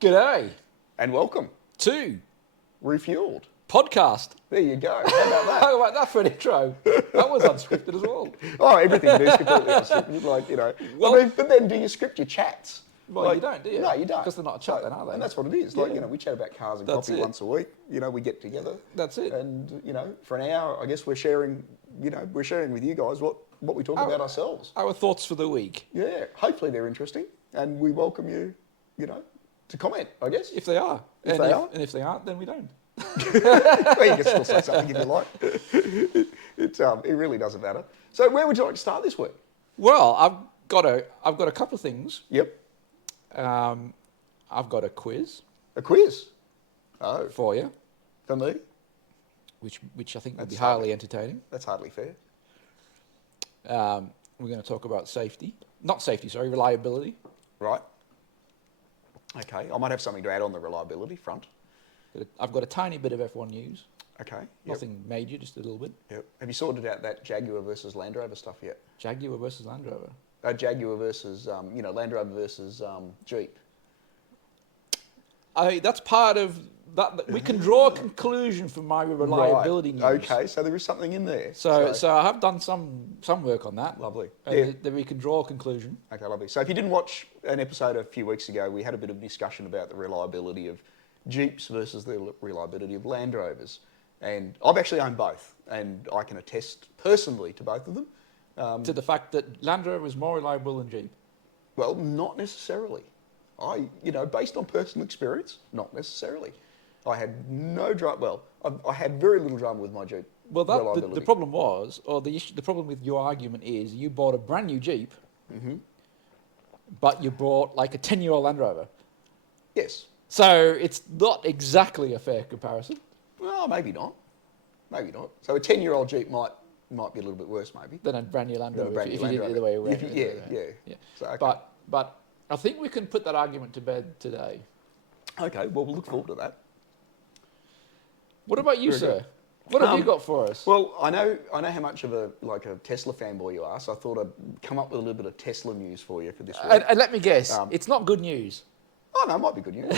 G'day And welcome. to Refueled. podcast. There you go. How about that? How about that for an intro? That was unscripted as well. Oh, everything is completely unscripted. Like, you know. Well- I mean, but then do you script your chats? Well, Like, you don't, do you? No, you don't. Because they're not a chat then, are they? And that's what it is. Like, Yeah. you know, we chat about cars and That's coffee it. once a week. You know, we get together. That's it. And, you know, for an hour, I guess we're sharing, we're sharing with you guys what we talk about ourselves. Our thoughts for the week. Yeah. Hopefully they're interesting. And we welcome you, to comment, I guess. If they are. If they are. And if they aren't, then we don't. Well, you can still say something if you like. It really doesn't matter. So where would you like to start this week? Well, I've got a couple of things. Yep. I've got a quiz A quiz. Oh, for you, for me? which I think will be That's highly entertaining. That's hardly fair. We're going to talk about reliability. Right. Okay. I might have something to add on the reliability front. I've got a tiny bit of F1 news. Okay. Yep. Nothing major, just a little bit. Yep. Have you sorted out that Jaguar versus Land Rover stuff yet? Jaguar versus Landrover. Jaguar versus, Land Rover versus Jeep. That's part of that. We can draw a conclusion from my reliability Right. news. Okay, so there is something in there. So I have done some work on that. Lovely. That we can draw a conclusion. Okay, lovely. So if you didn't watch an episode a few weeks ago, we had a bit of discussion about the reliability of Jeeps versus the reliability of Land Rovers. And I've actually owned both, and I can attest personally to both of them. To the fact that Land Rover is more reliable than Jeep. Well, not necessarily. Based on personal experience, not necessarily. I had no drama. Well, I had very little drama with my Jeep. Well, the reliability. problem was, or the problem with your argument is, you bought a brand new Jeep, but you bought like a 10-year-old Land Rover. Yes. So it's not exactly a fair comparison. Well, maybe not. Maybe not. So a 10-year-old Jeep might be a little bit worse, maybe. Than a brand new Land Than a Rover. brand If new you did it Land the other way Rover. around. Yeah. Yeah. So, okay. But I think we can put that argument to bed today. Okay, well, we'll look forward to that. What about you, Very sir? good. What have you got for us? Well, I know how much of a Tesla fanboy you are, so I thought I'd come up with a little bit of Tesla news for you for this week. And let me guess, it's not good news. Oh no, it might be good news.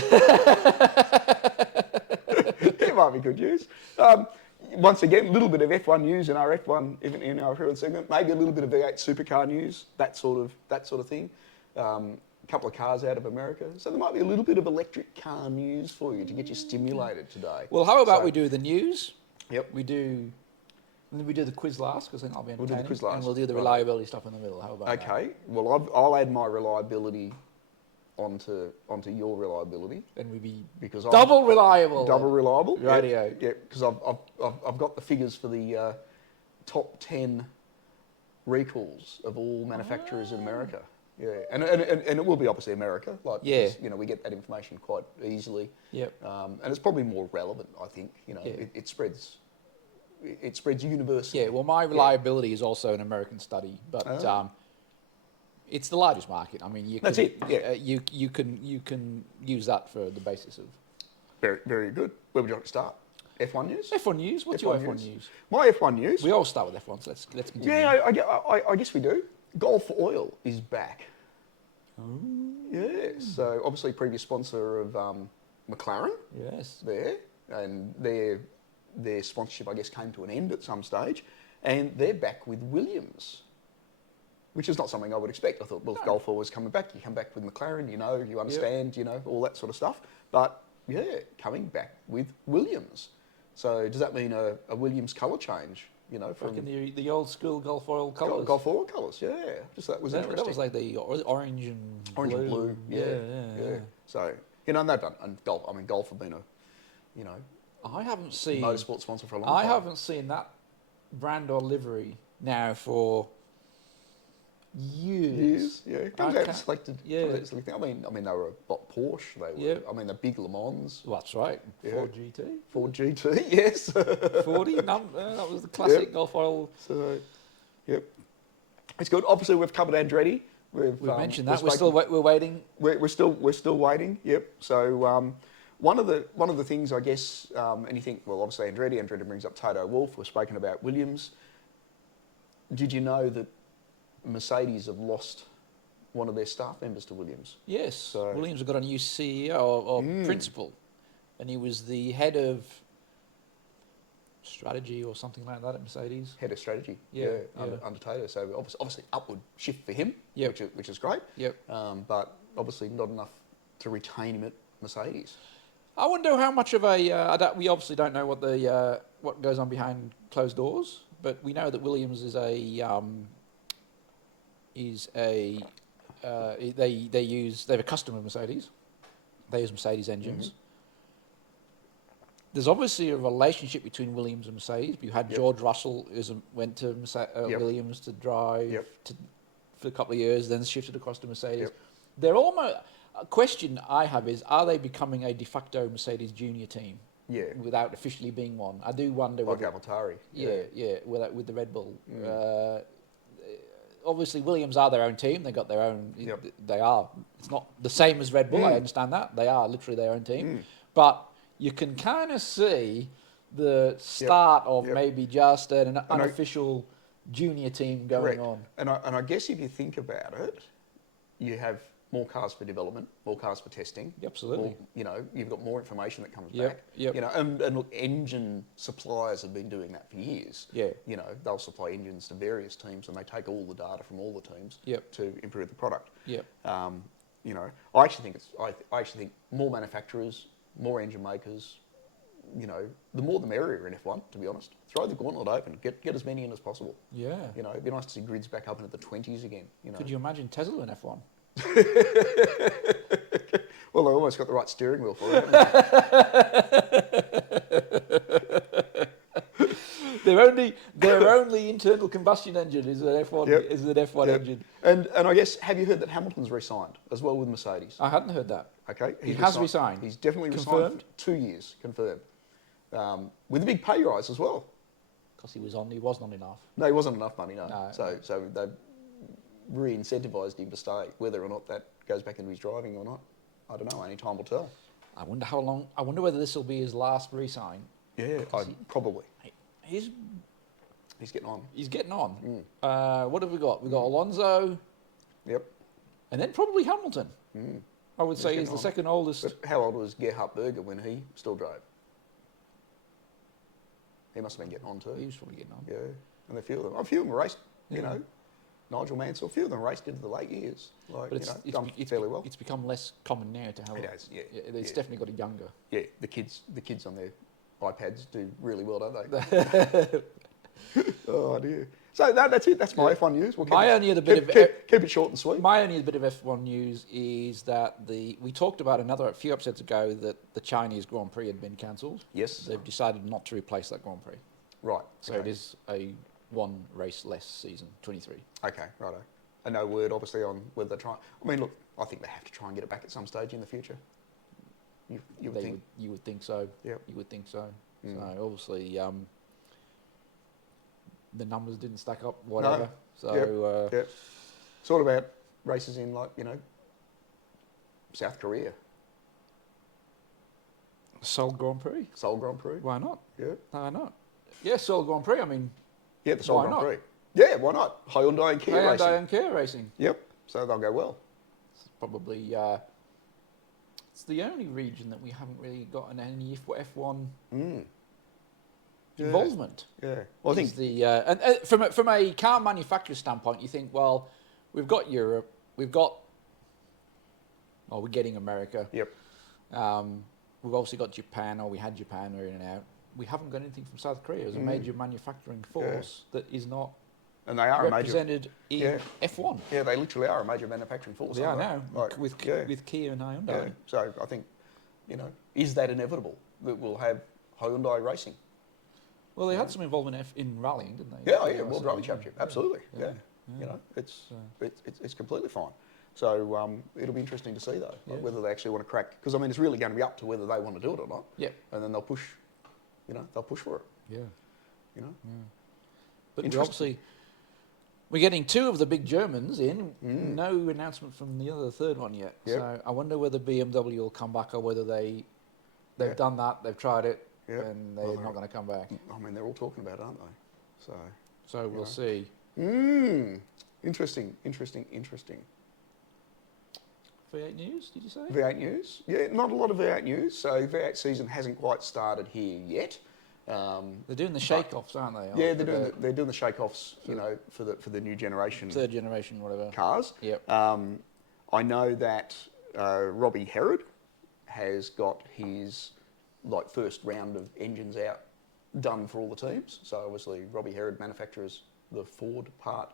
It might be good news. Once again, a little bit of F1 news in our F1 segment. Maybe a little bit of V8 supercar news, that sort of thing. A couple of cars out of America. So there might be a little bit of electric car news for you to get you stimulated today. Well, how about we do the news? Yep. And then we do the quiz last, because then I'll be We'll entertaining. do the quiz last. And we'll do the Right. reliability stuff in the middle. How about that? Okay. Well, I'll add my reliability onto your reliability. Then we'd be Because double reliable. Double reliable. Radio. Yeah, because I've got the figures for the top 10 recalls of all manufacturers in America. Yeah, and it will be obviously America. Yeah. Because, we get that information quite easily. Yep. And it's probably more relevant, I think. Yeah. It spreads universally. Yeah, well, my reliability is also an American study, but it's the largest market. I mean, That's it, yeah. You can use that for the basis of Very, very good. Where would you like to start? F1 news? F1 news. What's your F1 news? My F1 news? We all start with F1, so let's continue. Yeah, I guess we do. Golf Oil is back. Oh. Yeah, so obviously previous sponsor of McLaren Yes. there, and their sponsorship, I guess, came to an end at some stage, and they're back with Williams, which is not something I would expect. I thought, well, if Golf Oil was coming back, you come back with McLaren, you understand, all that sort of stuff. But yeah, coming back with Williams. So does that mean a Williams colour change? From the old school Golf Oil colours. Golf Oil colours, yeah. Just that was interesting. That was like the orange and Orange blue. and blue, yeah. So, and they've done, and Golf have been I haven't seen motorsport sponsor for a long time. I haven't seen that brand or livery now for years. Yeah. Comes out selected. Yeah. I mean, they were a Porsche. They were. Yeah. I mean, the big Le Mans. Well, that's right. Yeah. Ford GT. Ford GT, yes. 40. That was the classic Golf Oil. So, yep. It's good. Obviously, we've covered Andretti. We've mentioned that. We're waiting. We're still waiting. Yep. So one of the things, I guess, and you think, well, obviously Andretti brings up Toto Wolff. We've spoken about Williams. Did you know that Mercedes have lost one of their staff members to Williams. Yes. So- Williams have got a new CEO or principal, and he was the head of strategy or something like that at Mercedes. Head of strategy. Yeah, Under Taylor. So obviously upward shift for him, Yep. which is great. Yep. But obviously not enough to retain him at Mercedes. I wonder how much of we obviously don't know what goes on behind closed doors, but we know that Williams is they have a customer of Mercedes. They use Mercedes engines. Mm-hmm. There's obviously a relationship between Williams and Mercedes. You had Yep. George Russell went to Yep. Williams to drive Yep. for a couple of years, then shifted across to Mercedes. Yep. They're almost. A question I have is: are they becoming a de facto Mercedes junior team Yeah. without officially being one? I do wonder. Like whether, Avatari. with the Red Bull. Obviously, Williams are their own team. They got their own. Yep. They are. It's not the same as Red Bull. I understand that they are literally their own team, but you can kind of see the start of Yep. maybe just an unofficial junior team going Correct. on. And I guess if you think about it, you have more cars for development, more cars for testing. Absolutely. More, you've got more information that comes Yep, back. yep. And look, engine suppliers have been doing that for years. Yeah. They'll supply engines to various teams and they take all the data from all the teams Yep. to improve the product. Yep. I actually think more manufacturers, more engine makers, the more the merrier in F1, to be honest. Throw the gauntlet open, get as many in as possible. Yeah. It'd be nice to see grids back up into the 20s again. Could you imagine Tesla in F1? Well, they almost got the right steering wheel for it, haven't they? Their only internal combustion engine is an F1 Yep. is an F1 Yep. engine. And I guess, have you heard that Hamilton's re-signed as well with Mercedes? I hadn't heard that. Okay, He has resigned. He's definitely Confirmed? resigned for 2 years, confirmed. With a big pay rise as well. Because he wasn't on enough. No, he wasn't enough money, no. No. So they re-incentivised him to stay. Whether or not that goes back into his driving or not, I don't know. Only time will tell. I wonder how long. I wonder whether this will be his last re-sign. Yeah, probably. He's He's getting on. getting on. What have we got? We got Alonso, Yep. and then probably Hamilton. I would say getting he's the on. second oldest. But how old was Gerhard Berger when he still drove? He must have been getting on too. He was probably getting on. Yeah, and a few of them raced. Nigel Mansell. A few of them raced into the late years. Like, But done fairly well. It's become less common now to have. It has, yeah. It's Yeah. definitely got a younger. Yeah, the kids on their iPads do really well, don't they? Oh dear. So that's it. That's my F1 news. We'll keep My it, only other bit keep it short and sweet. My only bit of F1 news is that we talked about a few episodes ago that the Chinese Grand Prix had been cancelled. Yes. They've decided not to replace that Grand Prix. Right. So it is a one race less season, 23. Okay, righto. And no word, obviously, on whether they're trying. I mean, look, I think they have to try and get it back at some stage in the future. You would think. You would think so. Yep. You would think so. So obviously, the numbers didn't stack up. Whatever. No. So Yep. Sort of about races in South Korea, Seoul Grand Prix. Seoul Grand Prix. Why not? Yeah. Why not? Yeah, Seoul Grand Prix. I mean, Yeah, the Seoul Why Grand not? Prix. Yeah, why not? Hyundai and Kia Hyundai racing. and Kia racing. Yep. So they'll go well. It's probably it's the only region that we haven't really gotten any F1 Yeah. involvement. Yeah. Well, I think Is and from a car manufacturer standpoint, you think, well, we've got Europe, we're getting America. Yep. We've obviously got Japan, or we had Japan, we're in and out. We haven't got anything from South Korea as a major manufacturing force that is not and they are a major. represented in F1. Yeah, they literally are a major manufacturing force. They are aren't now, Like, with Kia and Hyundai. Yeah. So I think, is that inevitable that we'll have Hyundai racing? Well, they had some involvement in rallying, didn't they? Yeah, World Rally Championship, absolutely. Yeah. Yeah. It's completely fine. So it'll be interesting to see though, Yeah. whether they actually want to crack. Because I mean, it's really going to be up to whether they want to do it or not. Yeah. And then they'll push. They'll push for it. Yeah. But Interesting. we're getting two of the big Germans in. No announcement from the other third one yet. Yep. So I wonder whether BMW will come back or whether they've done that, they've tried it, Yep. and they're not going to come back. I mean, they're all talking about it, aren't they? So. So we'll see. Interesting. V8 news, did you say? V8 news. Yeah, not a lot of V8 news. So V8 season hasn't quite started here yet. They're doing the shake-offs, aren't they? Yeah, they're doing the shake-offs, you know, for the new generation. Third generation, whatever. Cars. Yep. I know that Robbie Herod has got his first round of engines out done for all the teams. So obviously Robbie Herod manufactures the Ford part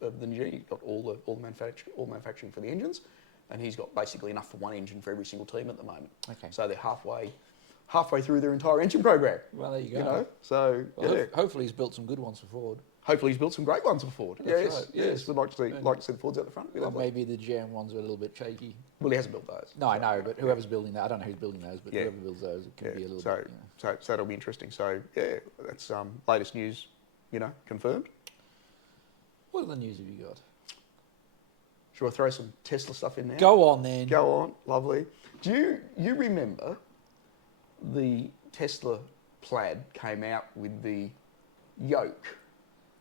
of the new. He's got all manufacturing for the engines, and he's got basically enough for one engine for every single team at the moment. Okay. So they're halfway through their entire engine program. Well, there you go. You know, so well, yeah. hopefully he's built some good ones for Ford. Hopefully he's built some great ones for Ford. That's Yes, right, yes. yes. We'd like to see the Fords out the front. Or maybe the GM ones are a little bit shaky. Well, he hasn't built those. No, I know, but whoever's building that, I don't know who's building those, but whoever builds those, it can be a little bit. So that'll be interesting. So yeah, that's latest news, you know, confirmed. What other news have you got? Shall I throw some Tesla stuff in there? Go on then. Go on, lovely. Do you remember the Tesla Plaid came out with the yoke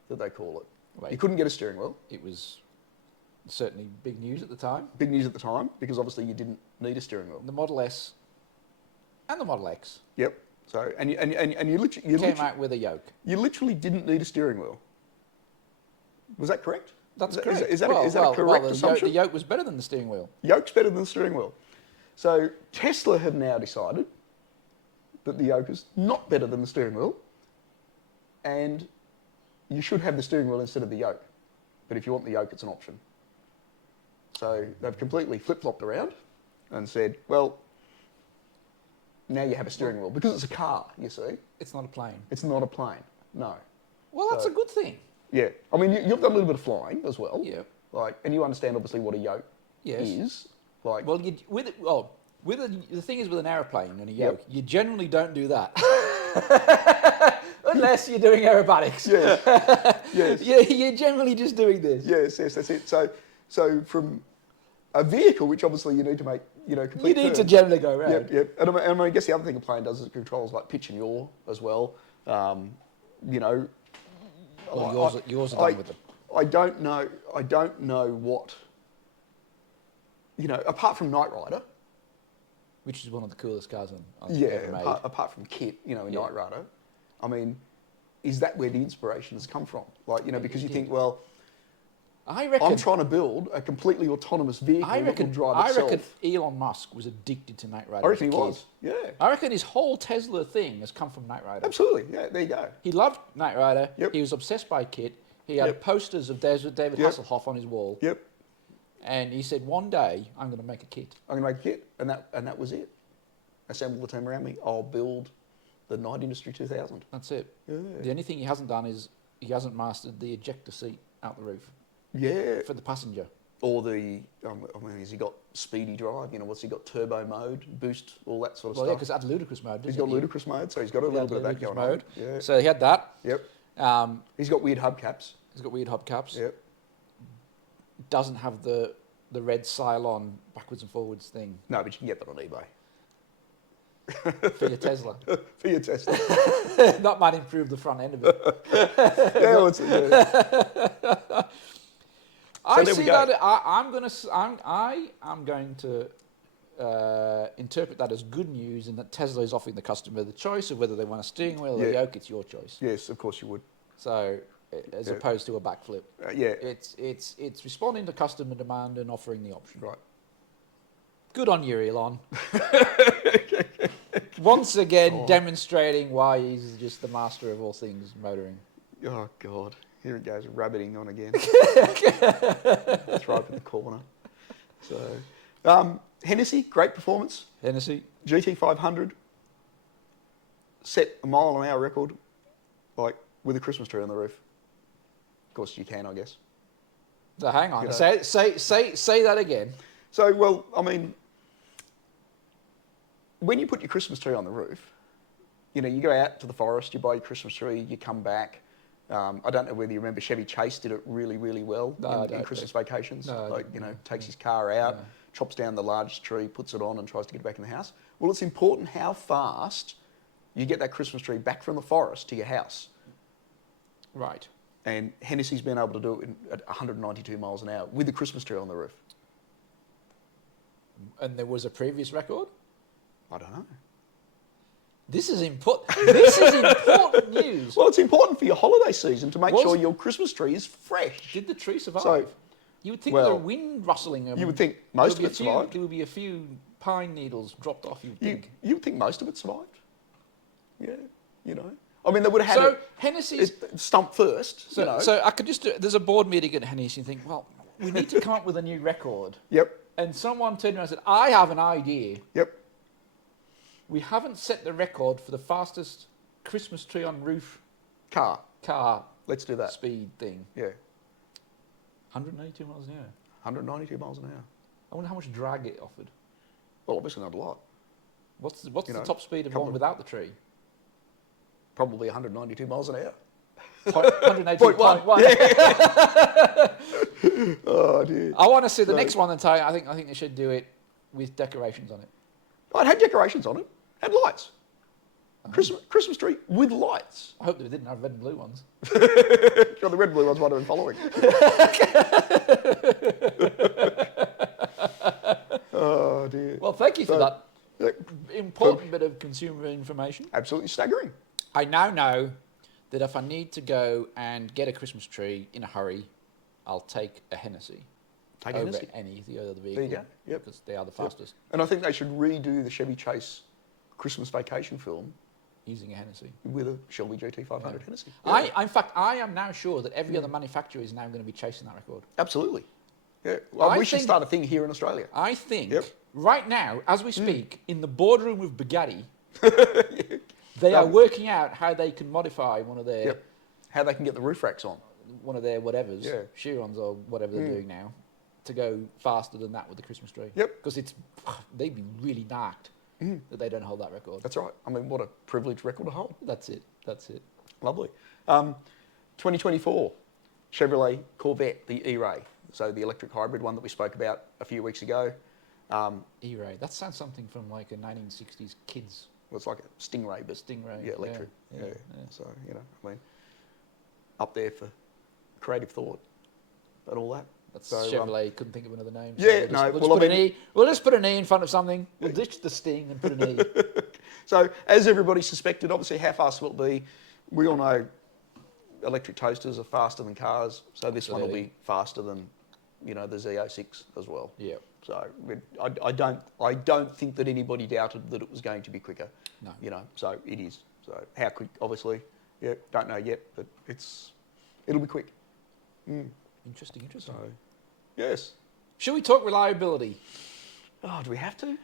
that they call it? Wait. You couldn't get a steering wheel. It was certainly big news at the time. Big news at the time because obviously you didn't need a steering wheel. The Model S and the Model X. Yep. So and you literally came out with a yoke. You literally didn't need a steering wheel. Was that correct? That's correct. Is that a correct assumption? The yoke was better than the steering wheel. Yoke's better than the steering wheel. So Tesla have now decided that the yoke is not better than the steering wheel, and you should have the steering wheel instead of the yoke. But if you want the yoke, it's an option. So they've completely flip-flopped around and said, well, now you have a steering wheel. Because it's a car, you see. It's not a plane. It's not a plane, no. Well, that's a good thing. Yeah. I mean, you've done a little bit of flying as well. Yeah. And you understand, obviously, what a yoke is. Well, the thing is with an aeroplane and a yoke, you generally don't do that. Unless you're doing aerobatics. Yes. You're generally just doing this. Yes, that's it. So from a vehicle, which obviously you need to make, complete You need to turns. generally go around. Yep. And I guess the other thing a plane does is it controls like pitch and yaw as well. Well, yours are done with them. I don't know what, apart from Knight Rider. Which is one of the coolest cars ever made. Apart from kit, in Knight Rider. I mean, is that where the inspiration has come from? Because you think, well, I reckon I'm trying to build a completely autonomous vehicle that will drive itself. I reckon Elon Musk was addicted to Knight Rider. I reckon he was. Yeah. I reckon his whole Tesla thing has come from Knight Rider. Absolutely. Yeah, there you go. He loved Knight Rider. Yep. He was obsessed by kit. He had posters of David Hasselhoff on his wall. Yep. And he said, one day, I'm going to make a kit. I'm going to make a kit. And that was it. Assemble the team around me. I'll build the Knight Industry 2000. That's it. Yeah. The only thing he hasn't done is he hasn't mastered the ejector seat out the roof. Yeah. For the passenger. Or has he got speedy drive? What's he got? Turbo mode, boost, all that sort of stuff. Well, yeah, because that's ludicrous mode. He's got ludicrous mode, so he's got a little bit of that going on. Yeah. So he had that. Yep. He's got weird hubcaps. He's got weird hubcaps. Yep. Doesn't have the red Cylon backwards and forwards thing. No, but you can get that on eBay. For your Tesla. For your Tesla. That might improve the front end of it. I see that. I am going to interpret that as good news, in that Tesla is offering the customer the choice of whether they want a steering wheel or a yoke. It's your choice. Yes, of course you would. So, as opposed to a backflip. It's responding to customer demand and offering the option. Right. Good on you, Elon. Once again, demonstrating why he's just the master of all things motoring. Oh, God. Here it goes, rabbiting on again. It's right up in the corner. So, Hennessey, great performance. Hennessey. GT500 set a mile-an-hour record, with a Christmas tree on the roof. Of course, you can, I guess. So hang on. Say that again. So, well, I mean, when you put your Christmas tree on the roof, you go out to the forest, you buy your Christmas tree, you come back. I don't know whether you remember, Chevy Chase did it really, really well in Christmas vacations. Takes his car out, chops down the largest tree, puts it on, and tries to get it back in the house. Well, it's important how fast you get that Christmas tree back from the forest to your house. Right. And Hennessey's been able to do it at 192 miles an hour with the Christmas tree on the roof. And there was a previous record? I don't know. This is important. This is important news. Well, it's important for your holiday season to make Was- sure your Christmas tree is fresh. Did the tree survive? So, you would think well, with the wind rustling, you would think most of it survived. There would be a few pine needles dropped off. You would think. You would think most of it survived. Yeah, you know. I mean, they would have had So it Hennessy's. stump first. So, you know. so I could just do, there's a board meeting at Hennessey and think, well, we need to come up with a new record. Yep. And someone turned around and said, I have an idea. Yep. We haven't set the record for the fastest Christmas tree on roof Car. car Let's do that. speed thing. Yeah. 182 miles an hour. 192 miles an hour. I wonder how much drag it offered. Well, obviously not a lot. What's You the know, top speed of couple one of- without the tree? Probably 192 miles an hour. 182.1. Oh dear. I want to see the So- next one and tell you, I think they should do it with decorations on it. It had decorations on it. Had lights. Christmas tree with lights. I hope they didn't have red and blue ones. Sure, the red and blue ones might have been following. Oh dear. Well, thank you for So- that Yeah, important bit of consumer information. absolutely staggering. I now know that if I need to go and get a Christmas tree in a hurry, I'll take a Hennessey Take over Hennessy. any of the other vehicles. There you go. Yep. Because they are the fastest And I think they should redo the Chevy Chase Christmas vacation film using a Hennessey. with a Shelby GT500 Yeah. Hennessy. In fact, I am now sure that every other manufacturer is now going to be chasing that record. Absolutely. Yeah. Well, I we should think- start a thing here in Australia. I think Yep. right now, as we speak, in the boardroom of Bugatti, they are working out how they can modify one of their Yep. How they can get the roof racks on. whatevers, Yeah. Chirons or whatever they're doing now, to go faster than that with the Christmas tree. Yep. Because they'd be really narked that they don't hold that record. That's right. I mean, what a privileged record to hold. That's it. Lovely. 2024 Chevrolet Corvette, the E-Ray. So the electric hybrid one that we spoke about a few weeks ago. E-Ray. That sounds something from like a 1960s kids Well, it's like a Stingray, but Stingray. yeah, electric. Yeah. So, you know, I mean, up there for creative thought and all that. That's So, Chevrolet. Couldn't think of another name. Yeah, we'll just, no, We'll, well, just I put an mean- E. We'll just put an E in front of something. We'll ditch the Sting and put an E. So, as everybody suspected, obviously, how fast will it be? We all know electric toasters are faster than cars, so this one will Absolutely. be faster than, you know, the Z06 as well. Yeah. So, I don't think that anybody doubted that it was going to be quicker. No. You know, so it is. So, how quick? Obviously, yeah, don't know yet, but it'll be quick. Interesting. So, yes. Should we talk reliability? Oh, do we have to?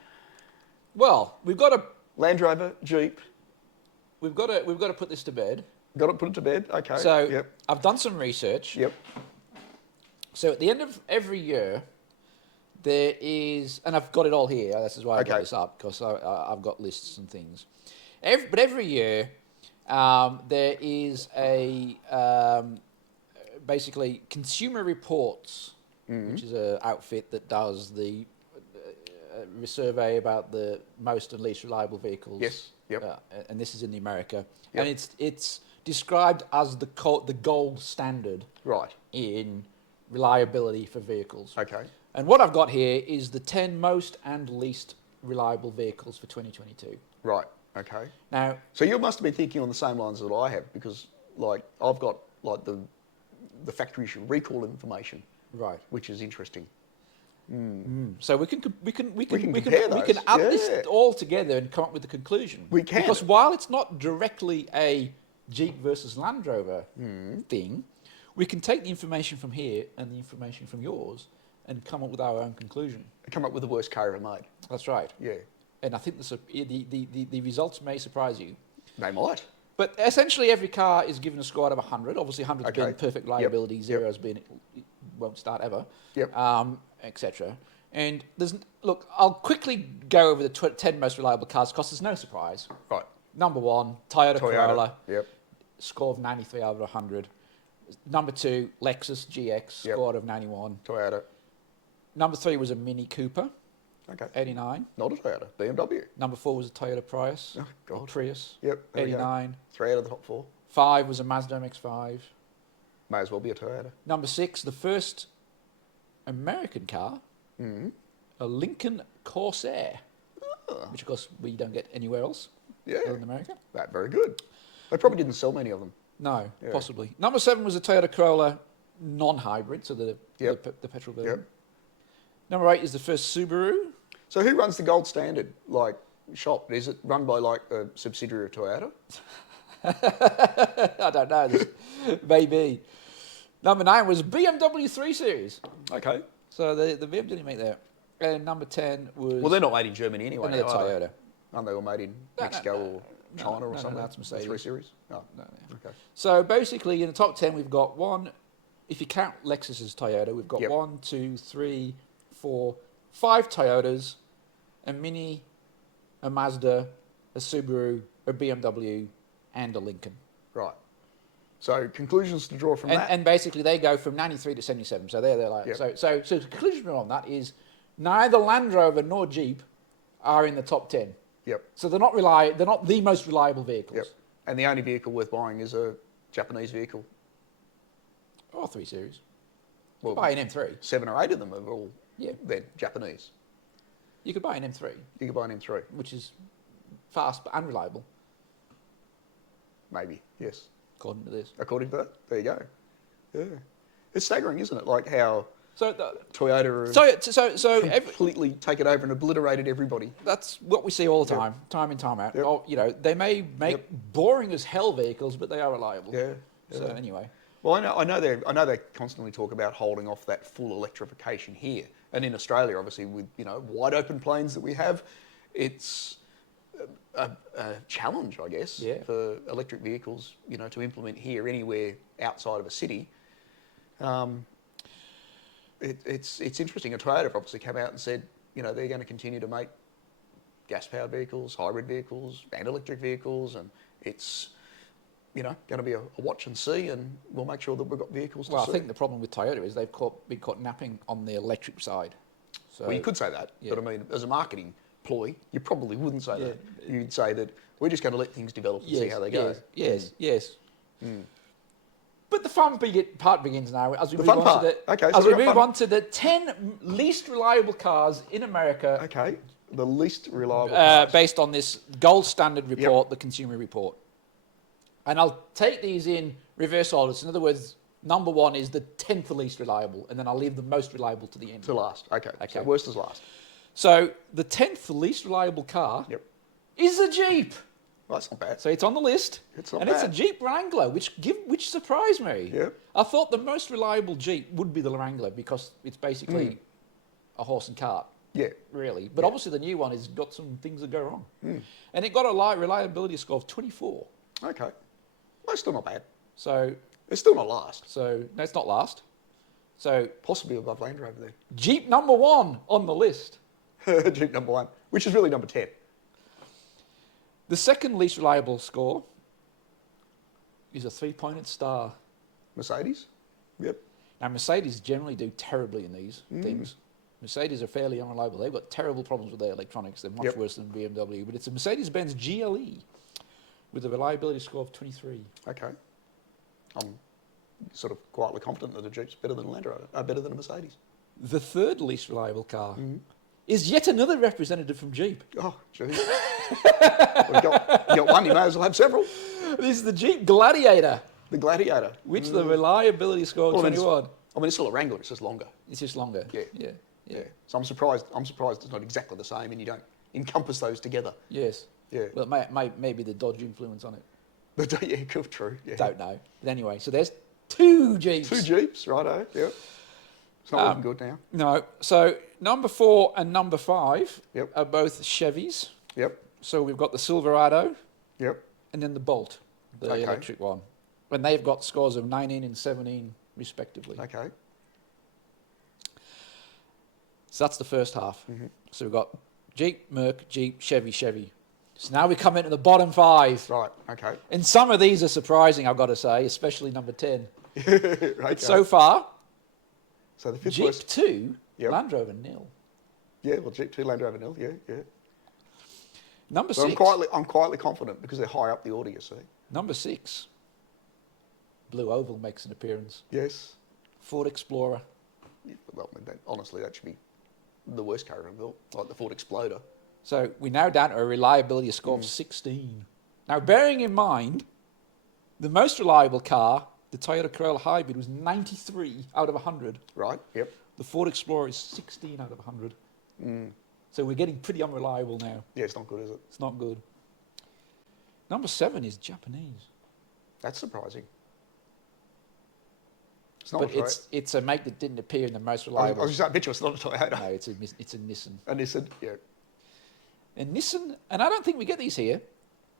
Well, we've got to Landrover, Jeep, put this to bed. got to put it to bed. Okay. So Yep. I've done some research. Yep. So at the end of every year, there is, and I've got it all here. This is why I got Okay. this up, because I've got lists and things. But every year, there is basically Consumer Reports, which is an outfit that does the survey about the most and least reliable vehicles. Yes. Yep. And this is in the America, Yep. and it's described as the gold standard Right. in reliability for vehicles. Okay. And what I've got here is the 10 most and least reliable vehicles for 2022. Right. Okay. Now, So you must have been thinking on the same lines that I have, because like I've got like the factory recall information, right. which is interesting. So we can compare those. add Yeah. this all together and come up with a conclusion. We can. Because while it's not directly a Jeep versus Land Rover thing, we can take the information from here and the information from yours and come up with our own conclusion. Come up with the worst car ever made. That's right. Yeah. And I think the results may surprise you. They might. But essentially, every car is given a score out of 100. Obviously, 100 Okay. being perfect reliability, Yep. 0 has been it won't start ever, Yep. etc. And look, I'll quickly go over the 10 most reliable cars because there's no surprise. Right. Number 1, Toyota Corolla, Yep. score of 93 out of 100. Number 2, Lexus GX, Yep. score out of 91. Toyota. Number 3 was a Mini Cooper, Okay. 89. Not a Toyota. BMW. Number 4 was a Toyota Prius, Oh, or God. Prius, Yep. There we go. 89. 3 out of the top 4. 5 was a Mazda MX-5. May as well be a Toyota. Number 6, the first American car, a Lincoln Corsair, which of course we don't get anywhere else Yeah. other than America. That very good. They probably didn't sell many of them. No, Yeah. possibly. Number 7 was a Toyota Corolla non-hybrid, so the petrol version. Yep. Number 8 is the first Subaru. So who runs the gold standard shop? Is it run by a subsidiary of Toyota? I don't know. Maybe. Number 9 was BMW 3 Series. Okay. So the BMW make that. And number 10 was... Well, they're not made in Germany anyway. another now, are Toyota. they? Aren't they all made in Mexico or China or something? That's Mercedes. The 3 Series? Oh, No, yeah. okay. So basically, in the top 10, we've got one. If you count Lexus as Toyota, we've got 1, 2, 3, 4, 5 Toyotas, a Mini, a Mazda, a Subaru, a BMW, and a Lincoln. Right. So conclusions to draw from that? And basically, they go from 93 to 77. So they're like so the conclusion on that is neither Land Rover nor Jeep are in the top 10. Yep. So they're not the most reliable vehicles. Yep. And the only vehicle worth buying is a Japanese vehicle. Or 3 Series. Well, Buy an M3. 7 or 8 of them are all then Japanese. You could buy an M3, You could buy an M3, which is fast but unreliable, maybe. Yes. according to this. According to that, there you go. Yeah. It's staggering, isn't it? Like how So Toyota completely taken over and obliterated everybody. that's what we see all the time, time in, time out. Yep. Oh, they may make boring as hell vehicles, but they are reliable. Yeah. So anyway. Well, I know they constantly talk about holding off that full electrification here, and in Australia, obviously, with wide open plains that we have, it's a challenge, I guess, for electric vehicles, to implement here anywhere outside of a city. It's interesting. And Toyota have obviously come out and said, they're going to continue to make gas-powered vehicles, hybrid vehicles, and electric vehicles, and it's going to be a watch and see, and we'll make sure that we've got vehicles to see. I think the problem with Toyota is they've been caught napping on the electric side. So, Well, you could say that, but I mean, as a marketing ploy, you probably wouldn't say that. You'd say that we're just going to let things develop and see how they go. Yes. But the fun part begins now as we The move fun on part. to the Okay, as so we we've got move fun. on to the 10 least reliable cars in America, Okay, the least reliable cars. based on this gold standard report, the Consumer Report. And I'll take these in reverse order. So in other words, number 1 is the 10th least reliable, and then I'll leave the most reliable to the end. To last. Okay. Okay. So worst is last. So the 10th least reliable car is a Jeep. Well, that's not bad. So it's on the list. It's not and bad. it's a Jeep Wrangler, which surprised me. Yep. I thought the most reliable Jeep would be the Wrangler because it's basically a horse and cart. Yeah. Really. But obviously the new one has got some things that go wrong. And it got a reliability score of 24. Okay. Well, it's still not bad. So It's still not last. no, it's not last. So Possibly above Landrover then. Jeep number 1 on the list. Jeep number 1, which is really number 10. The second least reliable score is a 3-pointed star. Mercedes? Yep. Now, Mercedes generally do terribly in these things. Mercedes are fairly unreliable. They've got terrible problems with their electronics. They're much worse than BMW. But it's a Mercedes-Benz GLE with a reliability score of 23. Okay. I'm sort of quietly confident that a Jeep's better than a Land Rover, better than a Mercedes. The third least reliable car is yet another representative from Jeep. Oh, geez. You got one, you may as well have several. This is the Jeep Gladiator, The Gladiator. which the reliability score of 21. It's still a Wrangler, it's just longer. It's just longer. Yeah. So I'm surprised it's not exactly the same and you don't encompass those together. Yes. Yeah. Well, maybe the Dodge influence on it. But yeah, true. Yeah. Don't know. But anyway, so there's 2 Jeeps. 2 Jeeps, righto. Yep. It's not looking good now. No. So number 4 and number 5 Yep. are both Chevys. Yep. So we've got the Silverado Yep. and then the Bolt, the electric one. And they've got scores of 19 and 17 respectively. Okay. So that's the first half. So we've got Jeep, Merc, Jeep, Chevy. So now we come into the bottom 5. Right. Okay. And some of these are surprising, I've got to say, especially number 10. Okay. So far, So the fifth Jeep worst. 2, Yep. Land Rover nil. Yeah. Well, Jeep 2, Land Rover nil. Yeah. Number So 6. I'm quietly confident because they're high up the order. You see. Number 6. Blue Oval makes an appearance. Yes. Ford Explorer. Well, honestly, that should be the worst car ever built, like the Ford Exploder. So we're now down to a reliability score of 16. Now, bearing in mind, the most reliable car, the Toyota Corolla Hybrid, was 93 out of 100. Right, yep. The Ford Explorer is 16 out of 100. So we're getting pretty unreliable now. Yeah, it's not good, is it? It's not good. Number 7 is Japanese. That's surprising. It's not But a Toyota. it's a make that didn't appear in the most I reliable. was just, I bet you it's not a Toyota. No, it's a Nissan. And they said, yeah. And Nissan, and I don't think we get these here.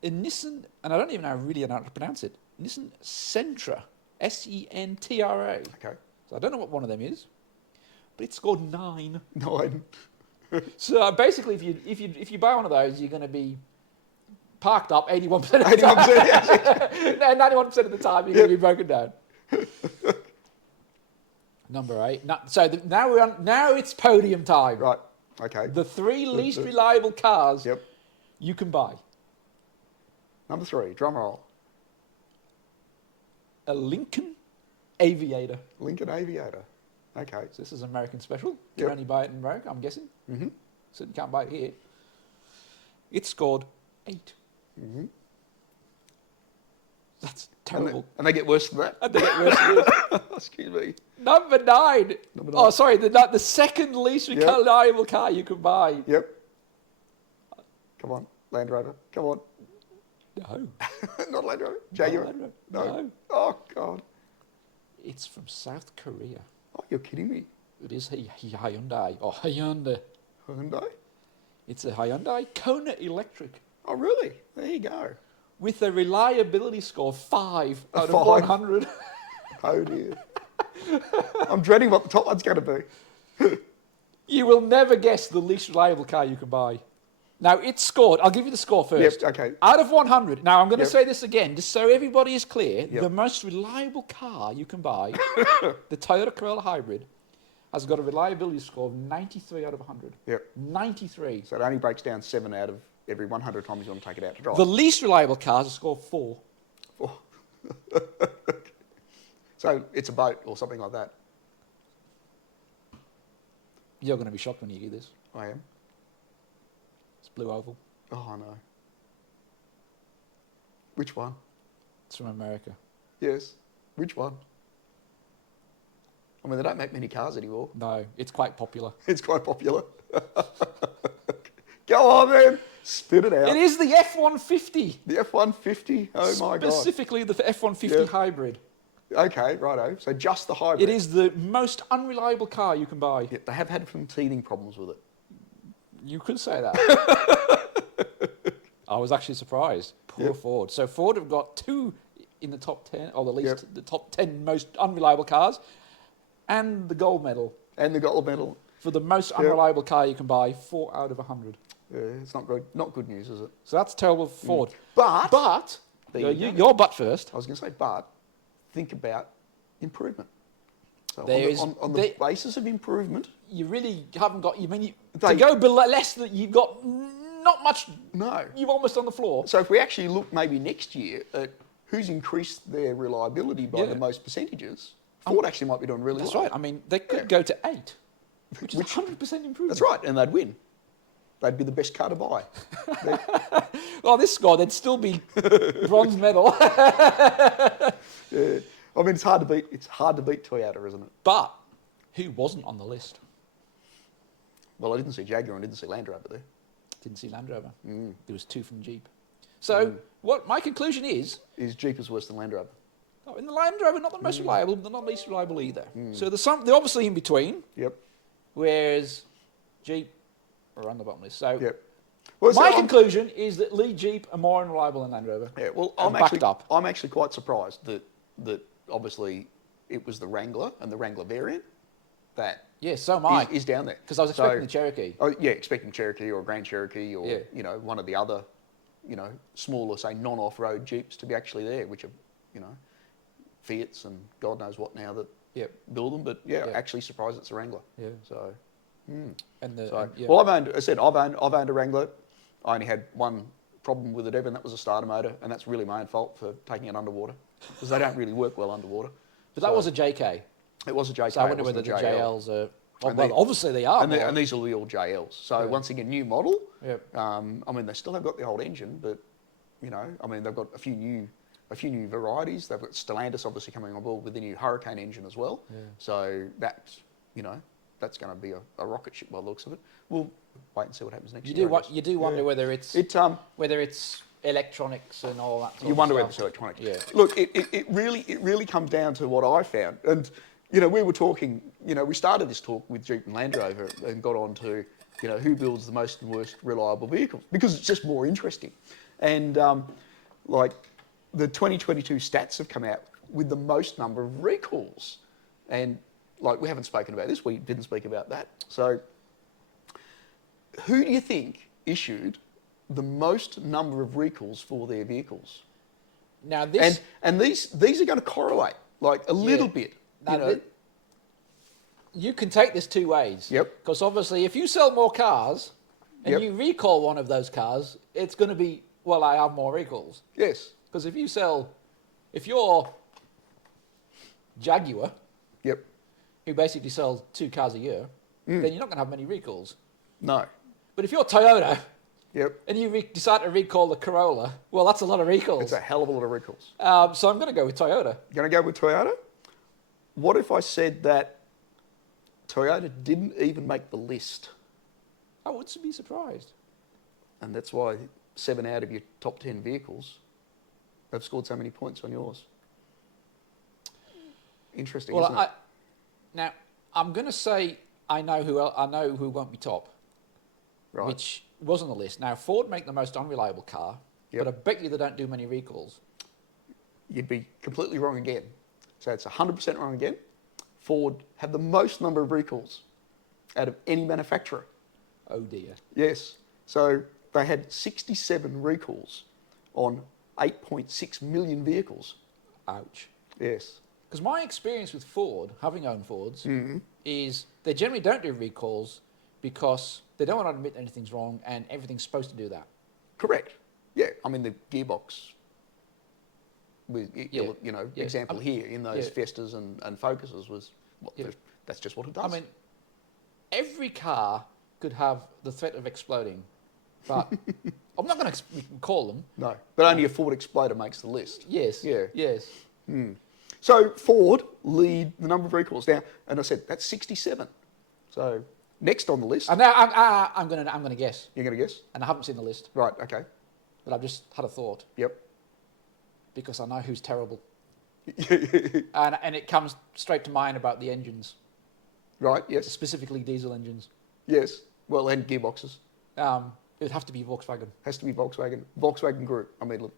In Nissan, and I don't even know really know how to pronounce it. Nissan Sentra, Sentra. Okay. So I don't know what one of them is, but it scored 9. 9. So basically, if you buy one of those, you're going to be parked up 81% of the time. 81%, yes. No, 91% of the time, you're going to be broken down. Number 8. Now it's podium time. Right, okay. The 3 least reliable cars Yep. you can buy. Number 3, drum roll. A Lincoln Aviator. Lincoln Aviator. Okay. So this is an American special. You Yep. can only buy it in America, I'm guessing. Mm-hmm. So you can't buy it here. It scored 8. Mm-hmm. That's terrible. And they get worse than that. And they get worse than this. Excuse me. Number 9. Number 9. Oh, sorry, the second least reliable car you can buy. Yep. Come on, Land Rover. Come on. No. Not Land Rover. Jaguar. Land Rover. No. No. Oh, God. It's from South Korea. Oh, you're kidding me. It is a Hyundai. Or Hyundai. Hyundai? It's a Hyundai Kona Electric Oh, really? There you go. with a reliability score of 5 A out 5? of 100. Oh, dear. I'm dreading what the top one's going to be. You will never guess the least reliable car you can buy. Now, it scored, I'll give you the score first. Yep, okay. Out of 100, now I'm going to Yep. say this again, just so everybody is clear, Yep. the most reliable car you can buy, the Toyota Corolla Hybrid, has got a reliability score of 93 out of 100. Yep. 93. So it only breaks down 7 out of every 100 times you want to take it out to drive. The least reliable car has a score of 4. Oh. So it's a boat or something like that. You're going to be shocked when you hear this. I am. It's Blue Oval. Oh, no. Which one? It's from America. Yes. Which one? I mean, they don't make many cars anymore. No, it's quite popular. It's quite popular. Go on, then. Spit it out. It is the F-150. The F-150. Oh, my God. Specifically the F-150 Yeah. hybrid. Okay, righto. So just the hybrid. It is the most unreliable car you can buy. Yeah, they have had some teething problems with it. You could say that. I was actually surprised. Poor Yep. Ford. So Ford have got 2 in the top 10, or at least Yep. the top 10 most unreliable cars, and the gold medal And the gold medal. for the most unreliable car you can buy, 4 out of 100. Yeah, it's not good. Not good news, is it? So that's terrible for Ford. But there you go. your butt first. I was going to say, but think about improvement. So There's- on the basis of improvement, You really haven't got. You mean to They- go below less than you've got not much. no. You're almost on the floor. So if we actually look maybe next year at who's increased their reliability by Yeah. the most percentages, Ford actually might be doing really That's well. right. I mean, they could go to 8, which is 100% improvement. That's right, and they'd win. They'd be the best car to buy. Well, this score, they'd still be bronze medal. Yeah. I mean, it's hard to beat. It's hard to beat Toyota, isn't it? But who wasn't on the list? Well, I didn't see Jaguar and didn't see Land Rover there. Didn't see Land Rover. Mm. There was 2 from Jeep. So what my conclusion is, Is Jeep is worse than Land Rover? in the Land Rover, not the most reliable, but not least reliable either. So they're obviously in between, Yep. whereas Jeep are on the bottom list. So Yep. Well, my so conclusion is that Jeep are more unreliable than Land Rover. yeah. Well, and I'm actually quite surprised that obviously it was the Wrangler and the Wrangler variant that Yeah, so am I. is down there. Because I was expecting the Cherokee. Oh yeah, expecting Cherokee or Grand Cherokee or Yeah. one of the other smaller, say non-off-road Jeeps to be actually there, which are Fiats and God knows what now that Yep. build them. But yeah, Yeah. actually surprised it's a Wrangler. Yeah. So. And the So, and, yeah. well, I've owned a Wrangler. I only had one problem with it ever, and that was a starter motor, and that's really my own fault for taking it underwater because they don't really work well underwater. But that was a JK. It was a JK. So I it wonder wasn't whether a the JL. JLs are Oh, well, obviously they are. And these will be all JLs. So once again, new model. Yep. I mean, they still have got the old engine, but you know, I mean, they've got a few new varieties. They've got Stellantis obviously coming on board with the new Hurricane engine as well. Yeah. So that's, you know, that's going to be a rocket ship by the looks of it. We'll wait and see what happens next year. You do wonder whether it's electronics and all that. You wonder whether it's electronics. Yeah. Look, it really comes down to what I found. And, you know, we were talking, you know, we started this talk with Jeep and Landrover and got on to, you know, who builds the most and worst reliable vehicles, because it's just more interesting. And, like, the 2022 stats have come out with the most number of recalls. And, like, we haven't spoken about this. We didn't speak about that. So, who do you think issued the most number of recalls for their vehicles? Now this and these are going to correlate like a little bit. Now, you can take this two ways. Yep. Because obviously, if you sell more cars and you recall one of those cars, it's going to be, well, I have more recalls. Yes. Because if you're Jaguar, who basically sells 2 cars a year, then you're not going to have many recalls. No. But if you're Toyota, Yep. and you decide to recall the Corolla, well, that's a lot of recalls. It's a hell of a lot of recalls. So I'm going to go with Toyota. You're going to go with Toyota? What if I said that Toyota didn't even make the list? I would be surprised. And that's why 7 out of your top 10 vehicles have scored so many points on yours. Interesting, Well, isn't it? Now, I'm going to say I know who won't be top, Right. which was on the list. Now, Ford make the most unreliable car, but I bet you they don't do many recalls. You'd be completely wrong again. So it's 100% wrong again. Ford have the most number of recalls out of any manufacturer. Oh dear. Yes. So they had 67 recalls on 8.6 million vehicles. Ouch. Yes. Because my experience with Ford, having owned Fords, is they generally don't do recalls because they don't want to admit anything's wrong and everything's supposed to do that. Correct. Yeah. I mean, the gearbox, with, you know, example here in those Fiestas and Focuses was, that's just what it does. I mean, every car could have the threat of exploding, but I'm not going to call them. No, but only a Ford Exploder makes the list. Yes. Yeah. Yes. So Ford lead the number of recalls now, and I said that's 67. So next on the list, And now I'm going to guess, you're going to guess? and I haven't seen the list, Right. Okay. but I've just had a thought Yep. because I know who's terrible, and it comes straight to mind about the engines, Right. Yes. specifically diesel engines. Yes. Well, and gearboxes It would have to be Volkswagen. has to be Volkswagen. Volkswagen Group. I mean, look,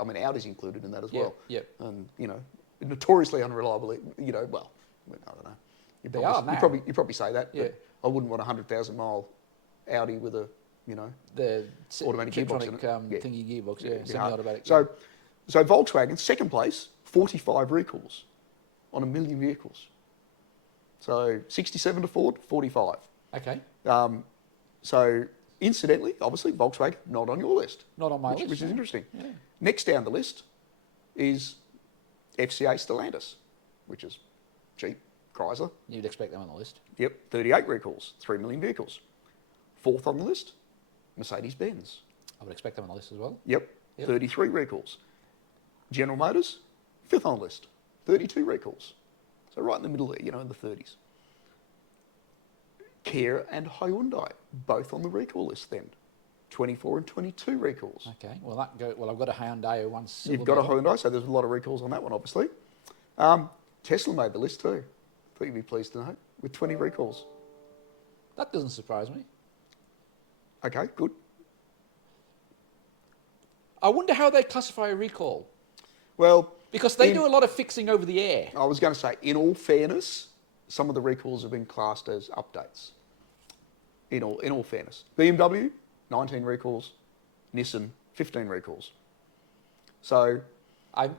Audi's included in that as well. Yep. And you know, notoriously unreliable. You know, well, I don't know. They are now. You probably say that. Yeah. But I wouldn't want a 100,000 mile Audi with a, you know, The automatic gearbox in Triptronic it. thingy gearbox. Yeah, It'd be semi-automatic. hard. So Volkswagen, second place, 45 recalls on 1 million vehicles. So 67 to Ford, 45. Okay. So incidentally, obviously, Volkswagen not on your list. Not on my list. Which is no. interesting. Yeah. Next down the list is FCA Stellantis, which is Jeep, Chrysler. You'd expect them on the list. Yep, 38 recalls, 3 million vehicles. Fourth on the list, Mercedes-Benz. I would expect them on the list as well. Yep, 33 recalls. General Motors, fifth on the list, 32 recalls. So right in the middle there, you know, in the 30s. Kia and Hyundai, both on the recall list then. 24 and 22 recalls. Okay. Well, I've got a Hyundai who wants. You've got a Hyundai, so there's a lot of recalls on that one, obviously. Tesla made the list too. Thought you'd be pleased to know, with 20 recalls. That doesn't surprise me. Okay, good. I wonder how they classify a recall. Well, Because they do a lot of fixing over the air. I was going to say, in all fairness, some of the recalls have been classed as updates. In all fairness, BMW 19 recalls, Nissan 15 recalls. So,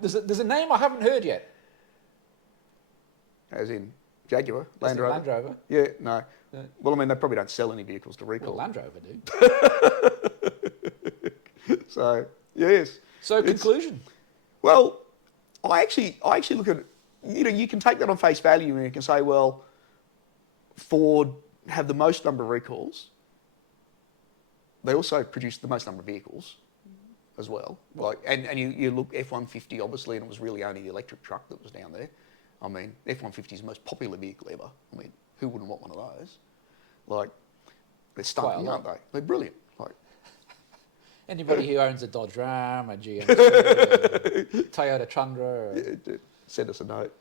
There's a name I haven't heard yet. as in Jaguar, That's Land the Rover. Land Rover. Yeah, no. Yeah. Well, I mean, they probably don't sell any vehicles to Well, recall. Land Rover do. So, yes. So conclusion. Well, I actually look at, you know, you can take that on face value and you can say, well, Ford have the most number of recalls. They also produce the most number of vehicles as well. Like, and you look F-150, obviously, and it was really only the electric truck that was down there. I mean, F-150 is the most popular vehicle ever. I mean, who wouldn't want one of those? Like, they're stunning, aren't they? They're brilliant. Like, anybody who owns a Dodge Ram, a GMC, a Toyota Tundra, send us a note.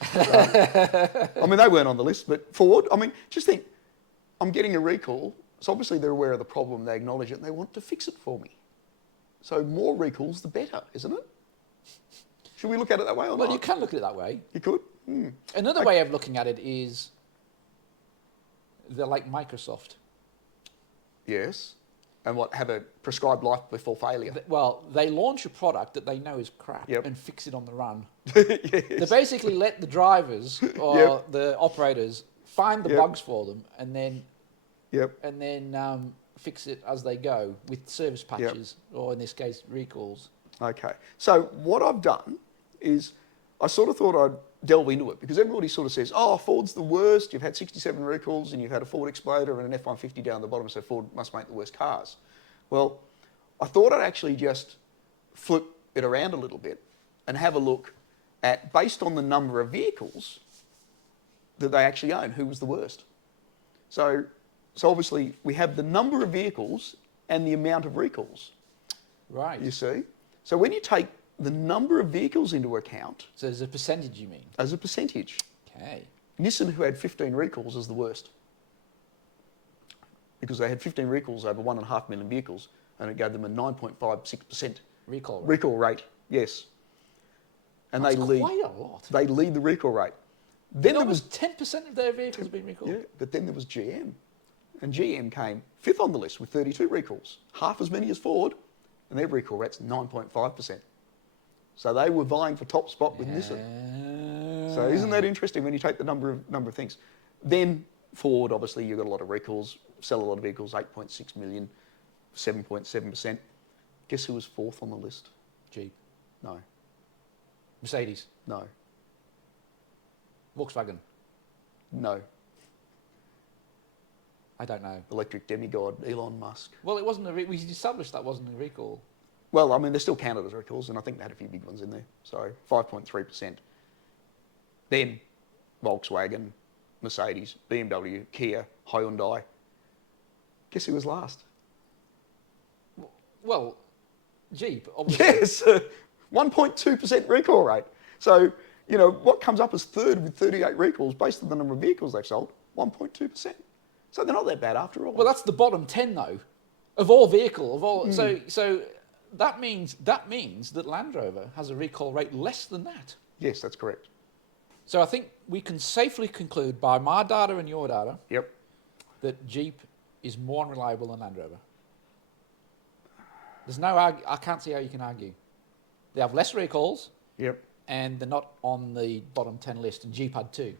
I mean, they weren't on the list, but Ford, I mean, just think, I'm getting a recall, so obviously they're aware of the problem, they acknowledge it, and they want to fix it for me. So more recalls, the better, isn't it? Should we look at it that way or not? Well, you can look at it that way. You could. Another way of looking at it is they're like Microsoft. Yes. And what, have a prescribed life before failure? Well, they launch a product that they know is crap and fix it on the run. Yes. They basically let the drivers or the operators find the bugs for them and then fix it as they go with service patches or, in this case, recalls. Okay. So what I've done is I sort of thought I'd delve into it because everybody sort of says, oh, Ford's the worst. You've had 67 recalls and you've had a Ford Exploder and an F-150 down the bottom, so Ford must make the worst cars. Well, I thought I'd actually just flip it around a little bit and have a look at, based on the number of vehicles that they actually own, who was the worst. So obviously we have the number of vehicles and the amount of recalls. Right. You see? So when you take the number of vehicles into account... So as a percentage, you mean? As a percentage. Okay. Nissan, who had 15 recalls, is the worst. Because they had 15 recalls over 1.5 million vehicles, and it gave them a 9.56% recall rate. Yes. And that's they lead quite a lot. They lead the recall rate. Then there was 10% of their vehicles being recalled. Yeah, but then there was GM. And GM came 5th on the list with 32 recalls, half as many as Ford, and their recall rate's 9.5%. So they were vying for top spot with Nissan. So isn't that interesting when you take the number of things? Then Ford, obviously, you've got a lot of recalls, sell a lot of vehicles, 8.6 million, 7.7%. Guess who was 4th on the list? Jeep. No. Mercedes. No. Volkswagen. No. I don't know. Electric demigod, Elon Musk. Well, it wasn't we established that wasn't a recall. Well, I mean, they're still counted as recalls, and I think they had a few big ones in there. So 5.3%. Then Volkswagen, Mercedes, BMW, Kia, Hyundai. Guess who was last? Well, Jeep, obviously. Yes, 1.2% recall rate. So, you know, what comes up as third with 38 recalls based on the number of vehicles they've sold? 1.2%. So they're not that bad after all. Well, that's the bottom 10 though, of all vehicle, of all. So that means that Land Rover has a recall rate less than that. Yes, that's correct. So I think we can safely conclude by my data and your data that Jeep is more unreliable than Land Rover. There's no I can't see how you can argue. They have less recalls. And they're not on the bottom 10 list, and Jeep had 2.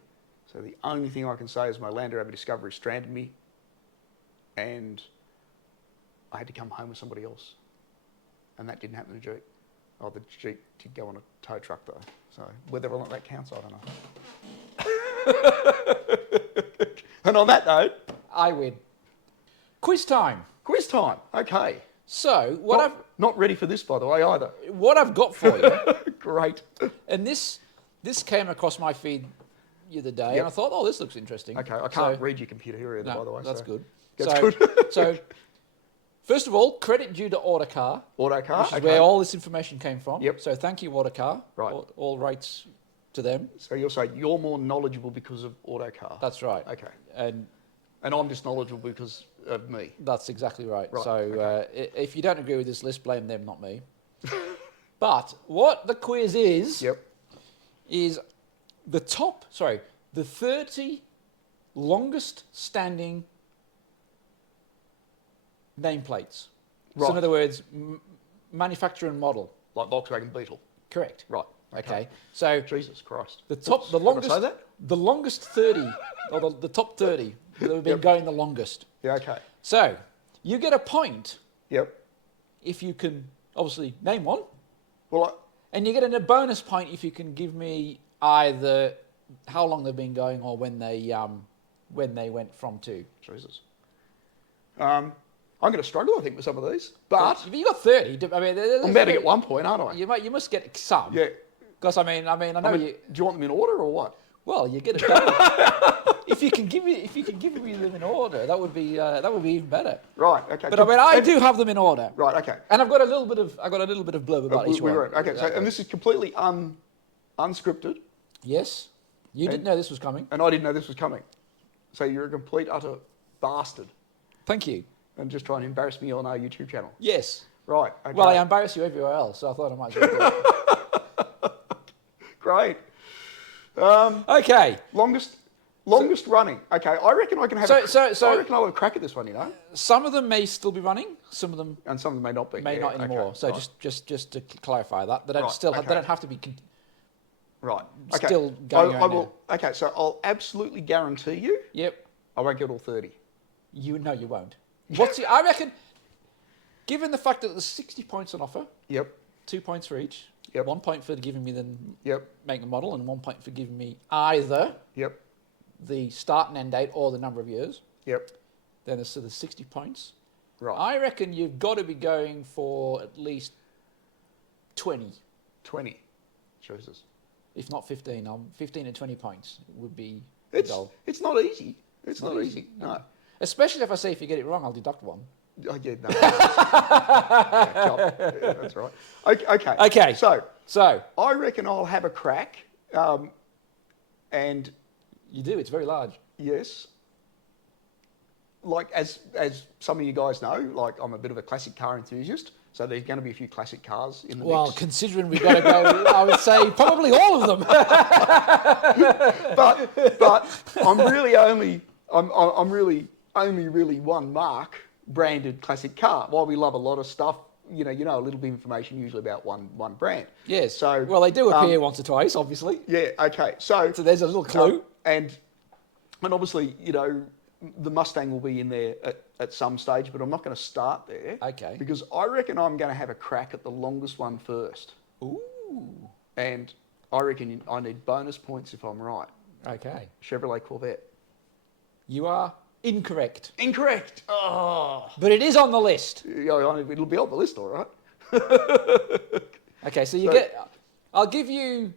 So the only thing I can say is my Land Rover Discovery stranded me, and I had to come home with somebody else. And that didn't happen to Jeep. Oh, the Jeep did go on a tow truck though. So whether or not that counts, I don't know. And on that note, I win. Quiz time. Quiz time. Okay. So not ready for this, by the way, either. What I've got for you. Great. And this came across my feed the other day, and I thought, oh, this looks interesting. Okay, I can't read your computer here either, by the way. That's good. That's good. So, first of all, credit due to Autocar. Autocar, which is where all this information came from. Yep. So thank you, Autocar. Right. All rights to them. So you're saying you're more knowledgeable because of Autocar. That's right. Okay. And I'm just knowledgeable because of me. That's exactly right. Right. So if you don't agree with this list, blame them, not me. But what the quiz is the 30 longest standing nameplates. Right. So in other words, manufacturer and model. Like Volkswagen Beetle. Correct. Right. Okay. So Jesus Christ. The longest 30, or the top 30 that have been going the longest. Yeah. Okay. So you get a point. Yep. If you can obviously name one. Well, and you get a bonus point if you can give me either how long they've been going or when they when they went from 2. Jesus. I'm going to struggle, I think, with some of these. But You got 30. I mean, I'm about to get 1 point, aren't I? You must get some. Yeah. Because I know you. Do you want them in order or what? Well, you get a double. if you can give me them in order, that would be even better. Right. Okay. But I do have them in order. Right. Okay. And I've got a little bit of blurb about each one. Okay. So, and this is completely unscripted. Yes. You didn't know this was coming. And I didn't know this was coming. So you're a complete utter bastard. Thank you. And just trying to embarrass me on our YouTube channel. Yes. Right. Okay. Well, I embarrass you everywhere else, so I thought I might as well do it. Great. Okay. Longest running. Okay, I reckon I can have. I reckon I'll have a crack at this one. You know. Some of them may still be running. Some of them. And some of them may not be. May not anymore. Okay, so right. just to clarify that, they don't they don't have to be. Right. Okay. Still going I will. Okay, so I'll absolutely guarantee you. Yep. I won't get all 30. You won't. I reckon. Given the fact that there's 60 points on offer. Yep. 2 points for each. Yep. 1 point for giving me the make the model, and 1 point for giving me either the start and end date or the number of years. Yep. Then there's 60 points. Right. I reckon you've got to be going for at least 20. 20. Jesus. If not 15. 15 and 20 points would be the It's goal. it's not easy. It's not easy. No. Especially if I say if you get it wrong, I'll deduct 1. Oh, yeah, no. Yeah, that's right. Okay. So I reckon I'll have a crack. And you do. It's very large. yes, like as some of you guys know, like I'm a bit of a classic car enthusiast. So there's going to be a few classic cars in the Well, mix. considering we've got to go, I would say probably all of them. But I'm really only one mark branded classic car. While we love a lot of stuff, you know a little bit of information usually about one brand. Yes. So well, they do appear once or twice, obviously. Yeah. Okay. So there's a little clue. And obviously, the Mustang will be in there at some stage, but I'm not going to start there. Okay. Because I reckon I'm going to have a crack at the longest one first. Ooh. And I reckon I need bonus points if I'm right. Okay. Chevrolet Corvette. You are incorrect. Incorrect. Oh. But it is on the list. Yeah, it'll be on the list, all right. Okay, so get. I'll give you.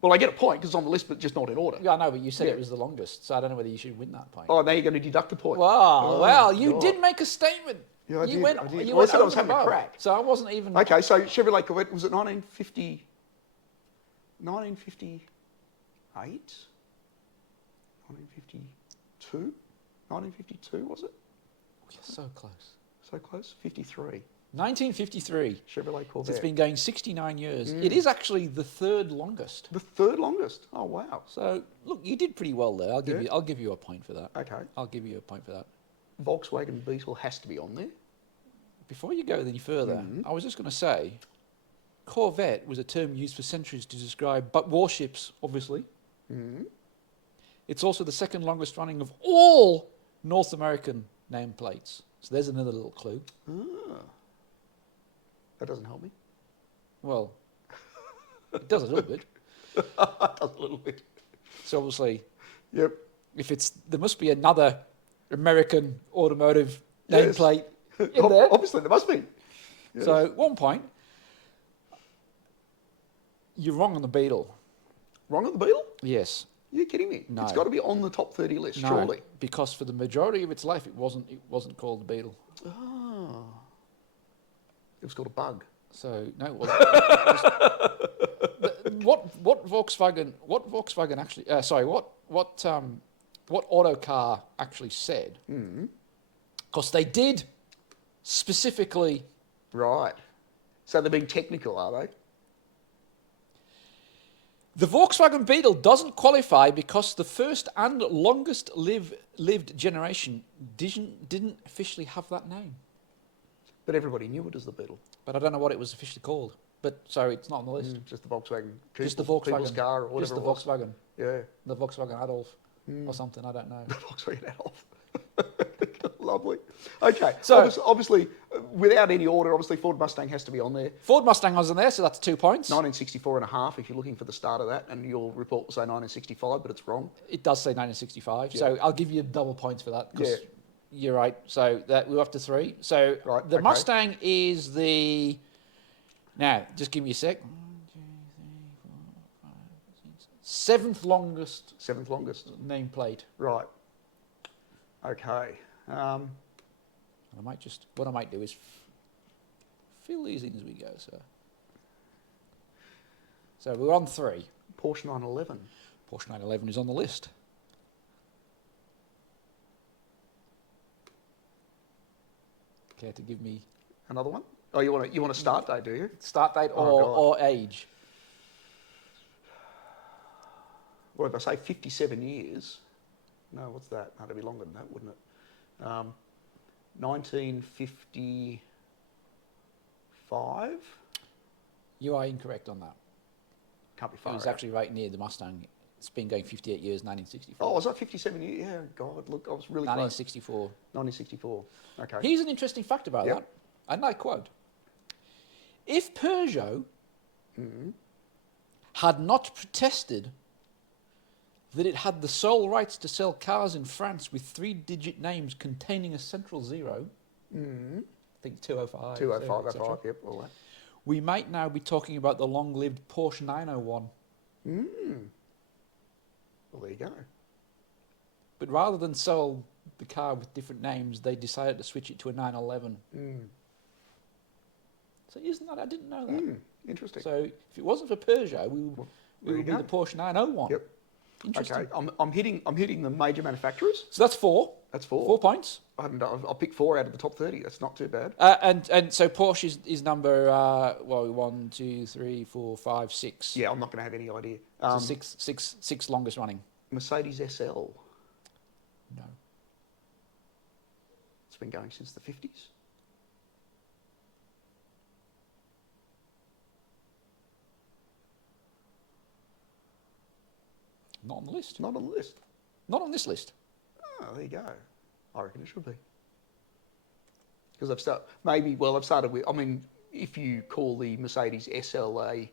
Well, I get a point because it's on the list, but just not in order. Yeah, I know, but you said it was the longest, so I don't know whether you should win that point. Oh, now you're going to deduct a point. Well, you did make a statement. Yeah, I did. Went, I did. You Well, I went said I was over having a above. crack. So I wasn't even. Okay, so Chevrolet Corvette, was it 1958? 1952? 1952, was it? You're so close. So close? 53. 1953. Chevrolet Corvette. So it's been going 69 years. It is actually the third longest. The third longest? Oh, wow. So, look, you did pretty well there. I'll give you a point for that. Okay. I'll give you a point for that. Volkswagen Beetle has to be on there. Before you go any further, I was just going to say, Corvette was a term used for centuries to describe warships, obviously. It's also the second longest running of all North American nameplates. So there's another little clue. That doesn't help me. Well, it does a little bit. It does a little bit. So obviously, Yep. there must be another American automotive nameplate in there. Obviously, there must be. Yes. So 1 point. You're wrong on the Beetle. Wrong on the Beetle? Yes. You're kidding me. No. It's got to be on the top 30 list, No, surely. because for the majority of its life, it wasn't called the Beetle. Oh. It was called a bug. So no, it wasn't. What Volkswagen actually? What auto car actually said? Because they did specifically. Right. So they're being technical, are they? The Volkswagen Beetle doesn't qualify because the first and longest lived generation didn't officially have that name. But everybody knew it as the Beetle. But I don't know what it was officially called. But sorry, it's not on the list. Just the Volkswagen. Just the People's Volkswagen car or whatever Just the it was. Volkswagen. Yeah. The Volkswagen Adolf or something. I don't know. The Volkswagen Adolf. Lovely. Okay. So- obviously, without any order, obviously Ford Mustang has to be on there. Ford Mustang was in there, so that's 2 points. 1964 and a half, if you're looking for the start of that, and your report will say 1965, but it's wrong. It does say 1965, Yeah. so I'll give you double points for that. 'Cause Yeah. you're right. So that we're up to 3. So Right, the okay. Mustang is the. Now, just give me a sec. 7th longest 7th longest. nameplate. Right. Okay. What I might do is fill these in as we go. So we're on 3. Porsche 911. Porsche 911 is on the list. Care to give me Another one? Oh, you want a start date, do you? start date Oh, God. or age? Well, if I say 57 years, no, what's that? No, that'd be longer than that, wouldn't it? 1955? You are incorrect on that. Can't be It far was out. actually right near the Mustang. It's been going 58 years, 1964. Oh, was that 57 years? Yeah, God, look, I was really close. 1964. 1964. Okay. Here's an interesting fact about Yep. that, and I quote: "If Peugeot had not protested that it had the sole rights to sell cars in France with 3-digit names containing a central zero, I think 205, 205, et cetera, 05, yep, all that. we might now be talking about the long-lived Porsche 901. Well, there you go. But rather than sell the car with different names, they decided to switch it to a 911. So isn't that? I didn't know that. Interesting. So if it wasn't for Peugeot, we there would you be go. the Porsche 901. Yep. Interesting. Okay, I'm hitting the major manufacturers. So that's 4. That's 4. 4 points. I'll pick 4 out of the top 30. That's not too bad. And so Porsche is number 1, 2, 3, 4, 5, 6. Yeah, I'm not going to have any idea. So six longest running. Mercedes SL. No. It's been going since the 50s. Not on the list. Not on the list. Not on this list. Oh, there you go. I reckon it should be. Because I've started with, I mean, if you call the Mercedes SL a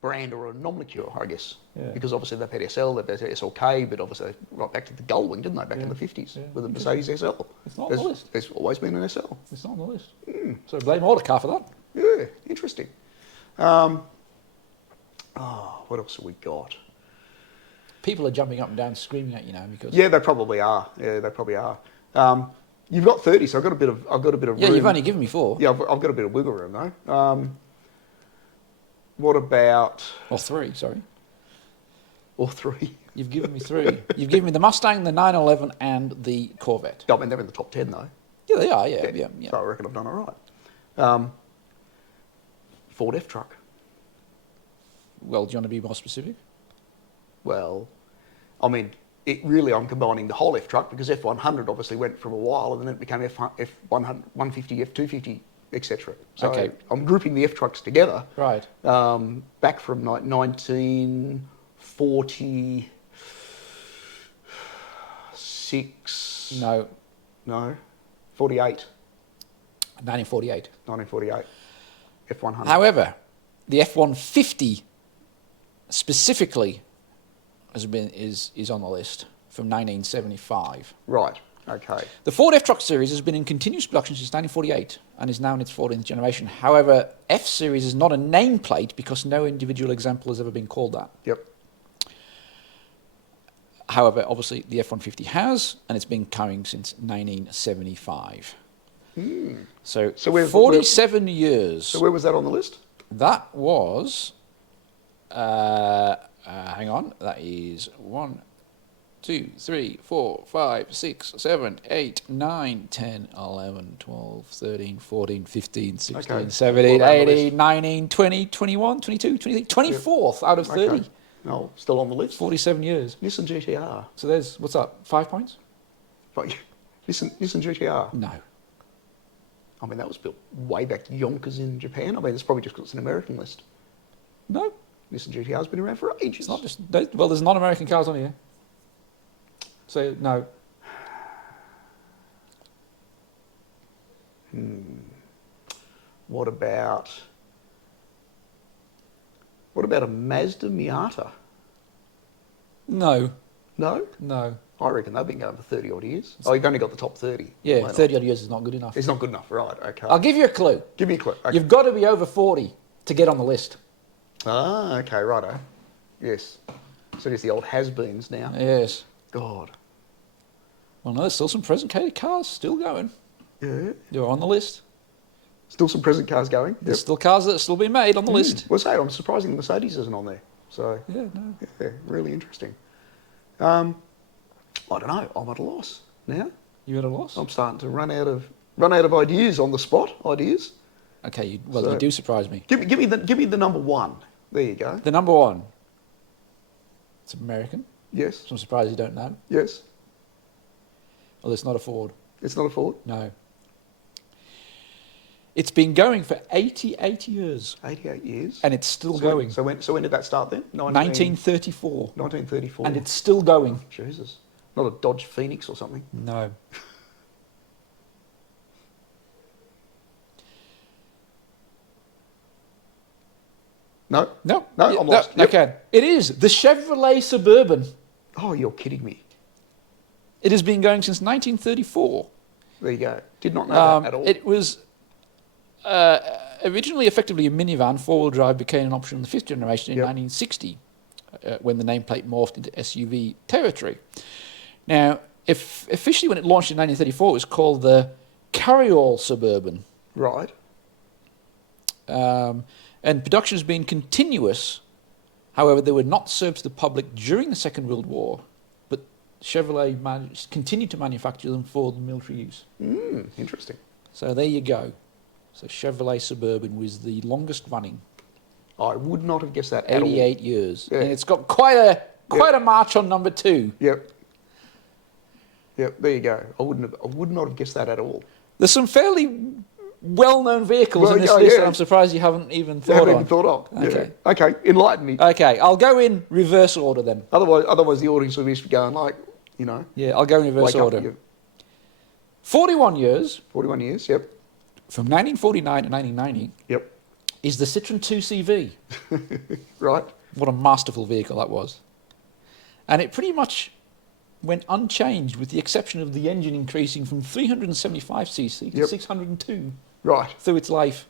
brand or a nomenclature, I guess. Yeah. Because obviously they've had SL, they've had SLK, but obviously right back to the Gullwing, didn't they, back in the 50s with the Mercedes SL. It's not on the list. There's always been an SL. It's not on the list. So blame Autocar for that. Yeah, interesting. What else have we got? People are jumping up and down screaming at you now because... Yeah, they probably are. You've got 30, so I've got a bit of Yeah, room. you've only given me 4. Yeah, I've got a bit of wiggle room though. What about... Or 3, sorry. Or 3. You've given me 3. You've given me the Mustang, the 911, and the Corvette. I mean, they're in the top 10 though. Yeah, they are, yeah. So I reckon I've done all right. Ford F-Truck. Well, do you want to be more specific? Well, I mean, I'm combining the whole F-Truck because F100 obviously went for a while and then it became F100, 150, F250, etc. So Okay. I'm grouping the F-Trucks together. Right. Back from like 1946. No, No. 48. 1948. 1948. F100. However, the F-150 specifically is on the list from 1975. Right. Okay. The Ford F-Truck series has been in continuous production since 1948 and is now in its 14th generation. However, F-series is not a nameplate because no individual example has ever been called that. Yep. However, obviously the F-150 has, and it's been coming since 1975. So where- 47 years. So where was that on the list? That was, hang on, that is 1, 2, 3, 4, 5, 6, 7, 8, 9, 10, 11, 12, 13, 14, 15, 16, Okay. 17, Well, that on the 18, 19, 20, 21, 22, 23, 24th out of 30. Okay. No, still on the list. 47 years. Nissan GTR. So there's, what's that, 5 points? But Nissan GTR. No. I mean, that was built way back yonkers in Japan. I mean, it's probably just because it's an American list. No. Nissan GTR's been around for ages. It's not just, well, there's non-American cars on here. So, no. What about a Mazda Miata? No. No? No. I reckon they've been going for 30 odd years. Oh, you've only got the top 30. Yeah, Why not? 30 odd years is not good enough. It's not good enough, right? Okay. I'll give you a clue. Give me a clue. Okay. You've got to be over 40 to get on the list. Ah, okay, righto. Yes. So there's the old has-beens now. Yes. God. Well, no, there's still some present cars still going. Yeah. They're on the list. Still some present cars going. There's still cars that are still being made on the list. Well, say I'm surprised the Mercedes isn't on there. So Yeah, no. yeah, really interesting. I don't know. I'm at a loss now. You at a loss? I'm starting to run out of ideas on the spot. Ideas. Okay, you So- do surprise me. Give me the number one. There you go. The number one. It's American. Yes. So I'm surprised you don't know. Yes. Well, it's not a Ford. It's not a Ford. No. It's been going for 88 years. 88 years. And it's still going. So when did that start then? 1934. 1934. And it's still going. Jesus. Not a Dodge Phoenix or something. No. No. No. No, I'm lost. Yep. Okay. It is the Chevrolet Suburban. Oh, you're kidding me. It has been going since 1934. There you go. Did not know that at all. It was originally effectively a minivan. Four-wheel drive became an option in the fifth generation in 1960 when the nameplate morphed into SUV territory. Now, officially when it launched in 1934, it was called the Carryall Suburban. Right. And production has been continuous. However, they were not served to the public during the Second World War, but Chevrolet continued to manufacture them for the military use. Interesting. So there you go. So Chevrolet Suburban was the longest running, I would not have guessed that at all. 88 years. Yeah. And it's got quite a march on number 2. Yep. Yep, there you go. I would not have guessed that at all. There's some fairly well-known vehicles in this list that I'm surprised you haven't even thought of. Okay. Yeah. Okay, enlighten me. Okay, I'll go in reverse order then. Otherwise the audience will be going like, you know. Yeah, I'll go in reverse order. 41 years. 41 years, yep. From 1949 to 1990. Yep. Is the Citroen 2CV. Right. What a masterful vehicle that was. And it pretty much went unchanged with the exception of the engine increasing from 375cc to 602 right. through its life.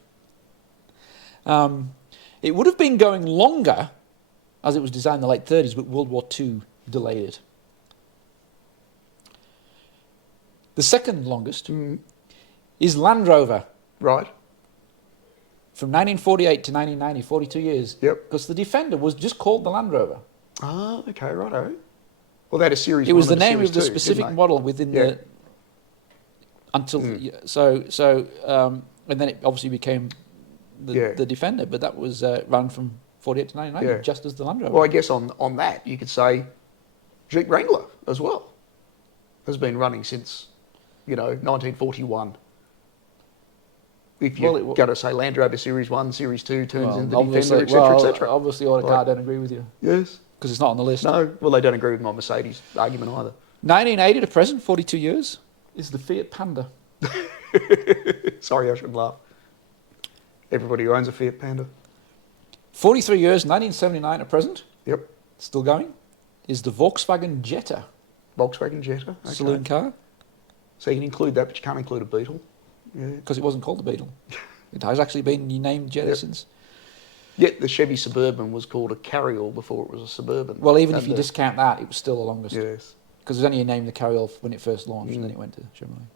It would have been going longer as it was designed in the late 30s, but World War II delayed it. The second longest is Landrover. Right. From 1948 to 1990, 42 years. Yep. Because the Defender was just called the Land Rover. Ah, okay, righto. Well, that is series. It was the and name series of the two, specific didn't they? model within the until and then it obviously became the Defender, but that was run from 48 to 99, just as the Land Rover. Well, I guess on that you could say Jeep Wrangler as well has been running since 1941. If you're going to say Land Rover Series 1, Series 2 turns into Defender, etc., etc. Obviously, Autocar don't agree with you. Yes. Because it's not on the list. No, well, they don't agree with my Mercedes argument either. 1980 to present, 42 years, is the Fiat Panda. Sorry, I shouldn't laugh. Everybody who owns a Fiat Panda. 43 years, 1979 to present. Yep. Still going. Is the Volkswagen Jetta. Volkswagen Jetta. Okay. Saloon car. So you can include that, but you can't include a Beetle. Yeah. Because it wasn't called the Beetle. It has actually been named Jetta since. Yet the Chevy Suburban was called a Carryall before it was a Suburban. Well, even if you discount that, it was still the longest. Yes. Because there's only a name, the Carryall, when it first launched, and then it went to Chevrolet.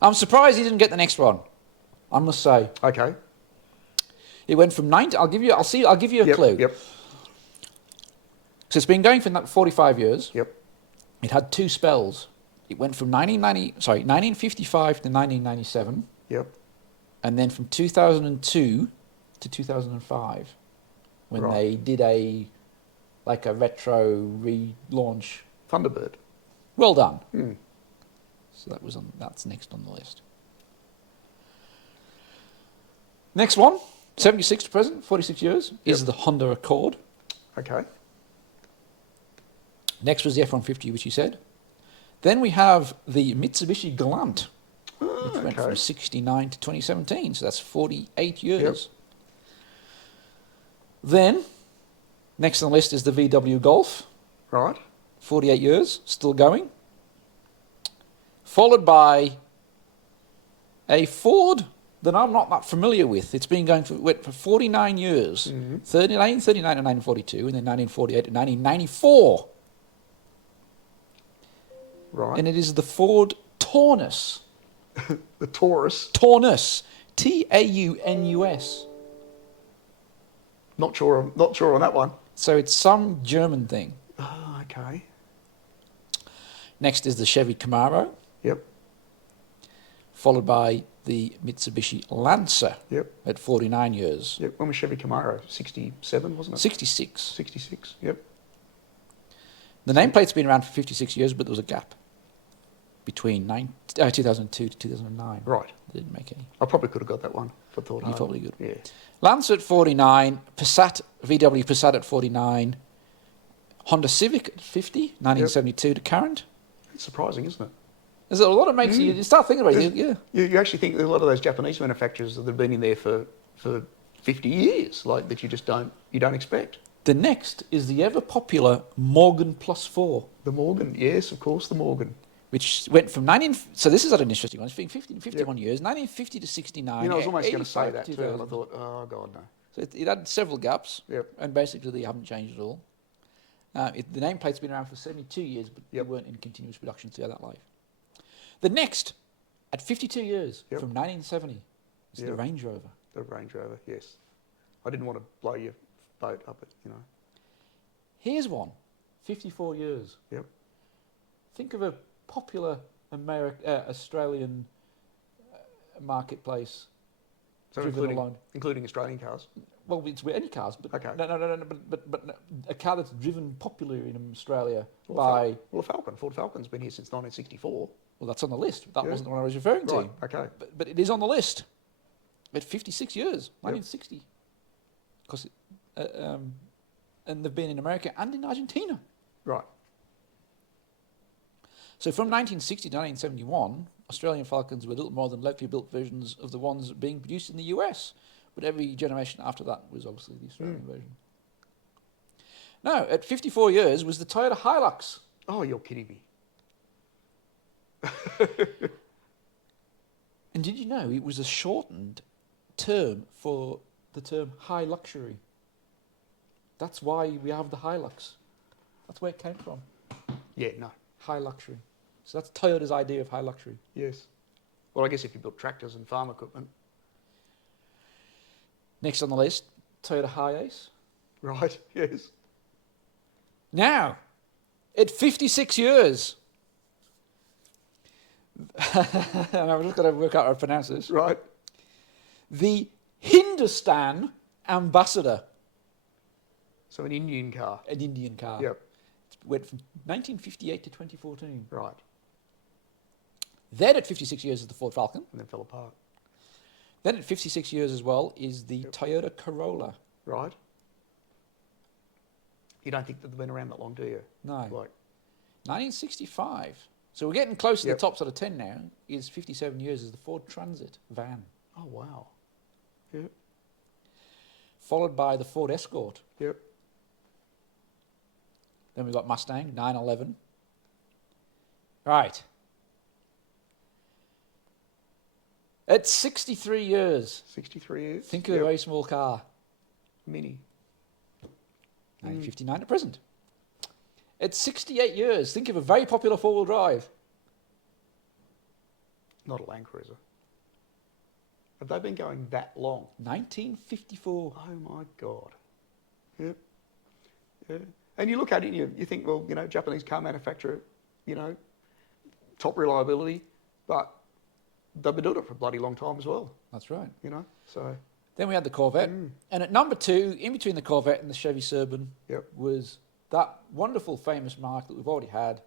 I'm surprised he didn't get the next one, I must say. Okay. It went from 90. I'll give you a clue. Yep. So it's been going for 45 years. Yep. It had 2 spells. It went from 1955 to 1997. Yep. And then from 2002 to 2005, when they did a retro relaunch. Thunderbird. Well done. So that's next on the list. Next one, 76 to present, 46 years, is the Honda Accord. Okay. Next was the F-150, which you said. Then we have the Mitsubishi Galant. which went okay. from 69 to 2017. So that's 48 years. Then, next on the list is the VW Golf. Right. 48 years, still going. Followed by a Ford that I'm not that familiar with. It's been going for 49 years. 1939 to 1942, and then 1948 to 1994. Right. And it is the Ford Taunus. The Taurus. Taunus. Taunus. Not sure on that one. So it's some German thing. Oh, okay. Next is the Chevy Camaro, Yep. followed by the Mitsubishi Lancer Yep. at 49 years. Yep. When was Chevy Camaro? 67, wasn't it? 66. 66. Yep. The nameplate's been around for 56 years, but there was a gap between 2002 to 2009. Right. They didn't make any. I probably could have got that one if I thought You hard. probably could. Yeah. Lancer at 49, VW Passat at 49, Honda Civic at 50, 1972 to current. It's surprising, isn't it? There's a lot of makes you start thinking about it. Yeah. You actually think that a lot of those Japanese manufacturers that have been in there for 50 years, like that you don't expect. The next is the ever popular Morgan Plus 4. The Morgan, yes, of course, the Morgan. Which went from so this is an interesting one. It's been 51 years, 1950 to 69. You know, I was almost going to say 85 that to too, and I 2000. thought, oh, God, no. So it had several gaps, Yep. and basically they haven't changed at all. The nameplate's been around for 72 years, but they weren't in continuous production throughout that life. The next, at 52 years, from 1970, is the Range Rover. The Range Rover, yes. I didn't want to blow your boat up, Here's one, 54 years. Yep. Think of a popular Australian marketplace. So including Australian cars. Well, it's with any cars, but Okay. no, but a car that's driven popularly in Australia Well, a Falcon. Ford Falcon's been here since 1964. Well, that's on the list. That wasn't the one I was referring to. Right, okay. But it is on the list. At 56 years, 1960. Because and they've been in America and in Argentina. Right. So from 1960 to 1971, Australian Falcons were little more than locally built versions of the ones being produced in the US. But every generation after that was obviously the Australian version. Now, at 54 years was the Toyota Hilux. Oh, you're kidding me. And did you know it was a shortened term for the term high luxury? That's why we have the Hilux. That's where it came from. Yeah, no. High luxury. So that's Toyota's idea of high luxury. Yes. Well, I guess if you built tractors and farm equipment. Next on the list, Toyota Hiace. Right, yes. Now, at 56 years, and I've just got to work out how to pronounce this, Right. the Hindustan Ambassador. So an Indian car. An Indian car. Yep. It went from 1958 to 2014. Right. Then at 56 years is the Ford Falcon. And then fell apart. Then at 56 years as well is the Toyota Corolla. Right. You don't think that they've been around that long, do you? No. Like, 1965. So we're getting close to the top sort of 10 now. Is 57 years is the Ford Transit van. oh, wow. Yep. Followed by the Ford Escort. Yep. Then we've got Mustang, 911. Right. At 63 years. 63 years. Think of a very small car. Mini. 1959 to present. At 68 years, think of a very popular four-wheel drive. Not a Land Cruiser. Have they been going that long? 1954. Oh, my God. Yep. Yeah. And you look at it and you think, well, Japanese car manufacturer, top reliability, but they've been doing it for a bloody long time as well. That's right. So. Then we had the Corvette. And at number 2, in between the Corvette and the Chevy Suburban, was that wonderful famous mark that we've already had.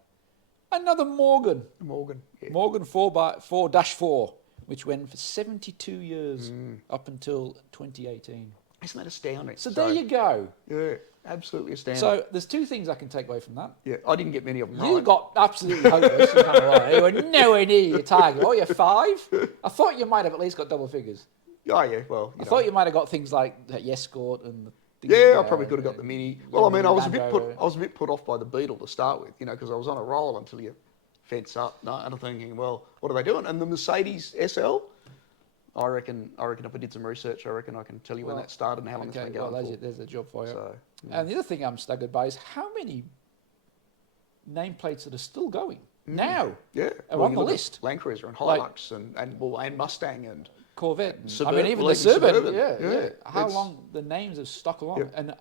Another Morgan. Morgan. Yeah. Morgan 4x4, which went for 72 years up until 2018. Isn't that astounding? So there you go. Yeah. Absolutely astounding. So there's two things I can take away from that. Yeah, I didn't get many of them You right. got absolutely hopeless. You can't lie. You were nowhere near your target. Oh, you're 5? I thought you might have at least got double figures. Oh, yeah, well, I thought you might have got things like the Escort and the things Yeah, I probably could have got the Mini. Well, I mean, I was a bit Landrover. put off by the Beetle to start with, because I was on a roll until you fence up. No, and I'm thinking, well, what are they doing? And the Mercedes SL, I reckon if I did some research, I reckon I can tell you when that started and how long it's been going for. There's a job for you. So, And the other thing I'm staggered by is how many nameplates that are still going now. Yeah, Are on the list. Land Cruiser and Like- Hilux and Mustang and Corvette. Suburban, even well, the Suburban. Suburban. Yeah. How It's- long the names have stuck along. Yep. And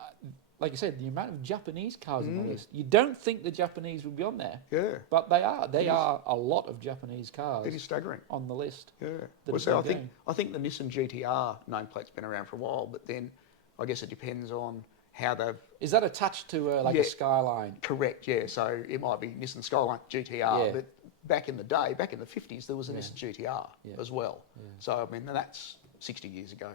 like I said, the amount of Japanese cars on the list. You don't think the Japanese would be on there. Yeah, But they are. They are a lot of Japanese it cars is staggering. on the list. Yeah. that Well, have so been I think the Nissan GTR nameplate's been around for a while, but then I guess it depends on how they've. Is that attached to Yeah. a Skyline? Correct, yeah. So it might be Nissan Skyline GTR, Yeah. but back in the day, back in the 50s, there was a Nissan GTR Yeah. as well. Yeah. So, I mean, that's 60 years ago.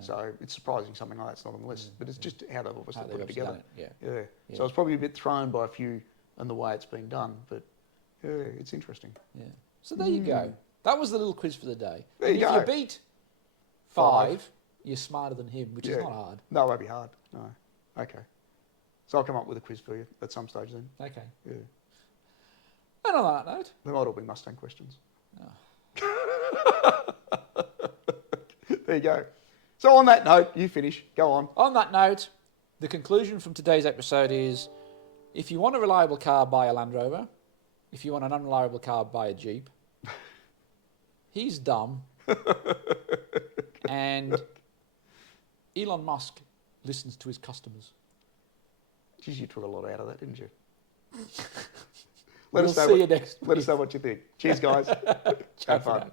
So it's surprising something like that's not on the list, but it's just how they've obviously How put they've it together. done it, Yeah. So I was probably a bit thrown by a few and the way it's been done, but yeah, it's interesting. Yeah. So there you go. That was the little quiz for the day. There And you if go. you beat 5, you're smarter than him, which is Yeah. not hard. No, it won't be hard. No. Okay. So I'll come up with a quiz for you at some stage then. Okay. Yeah. And on that note, They might all be Mustang questions. Oh. There you go. So on that note, you finish. Go on. on that note, the conclusion from today's episode is if you want a reliable car, buy a Land Rover. If you want an unreliable car, buy a Jeep. He's dumb. And Elon Musk listens to his customers. Geez, you took a lot out of that, didn't you? We'll see you next Let us know what you think. Cheers, guys. Ciao Have for fun. now.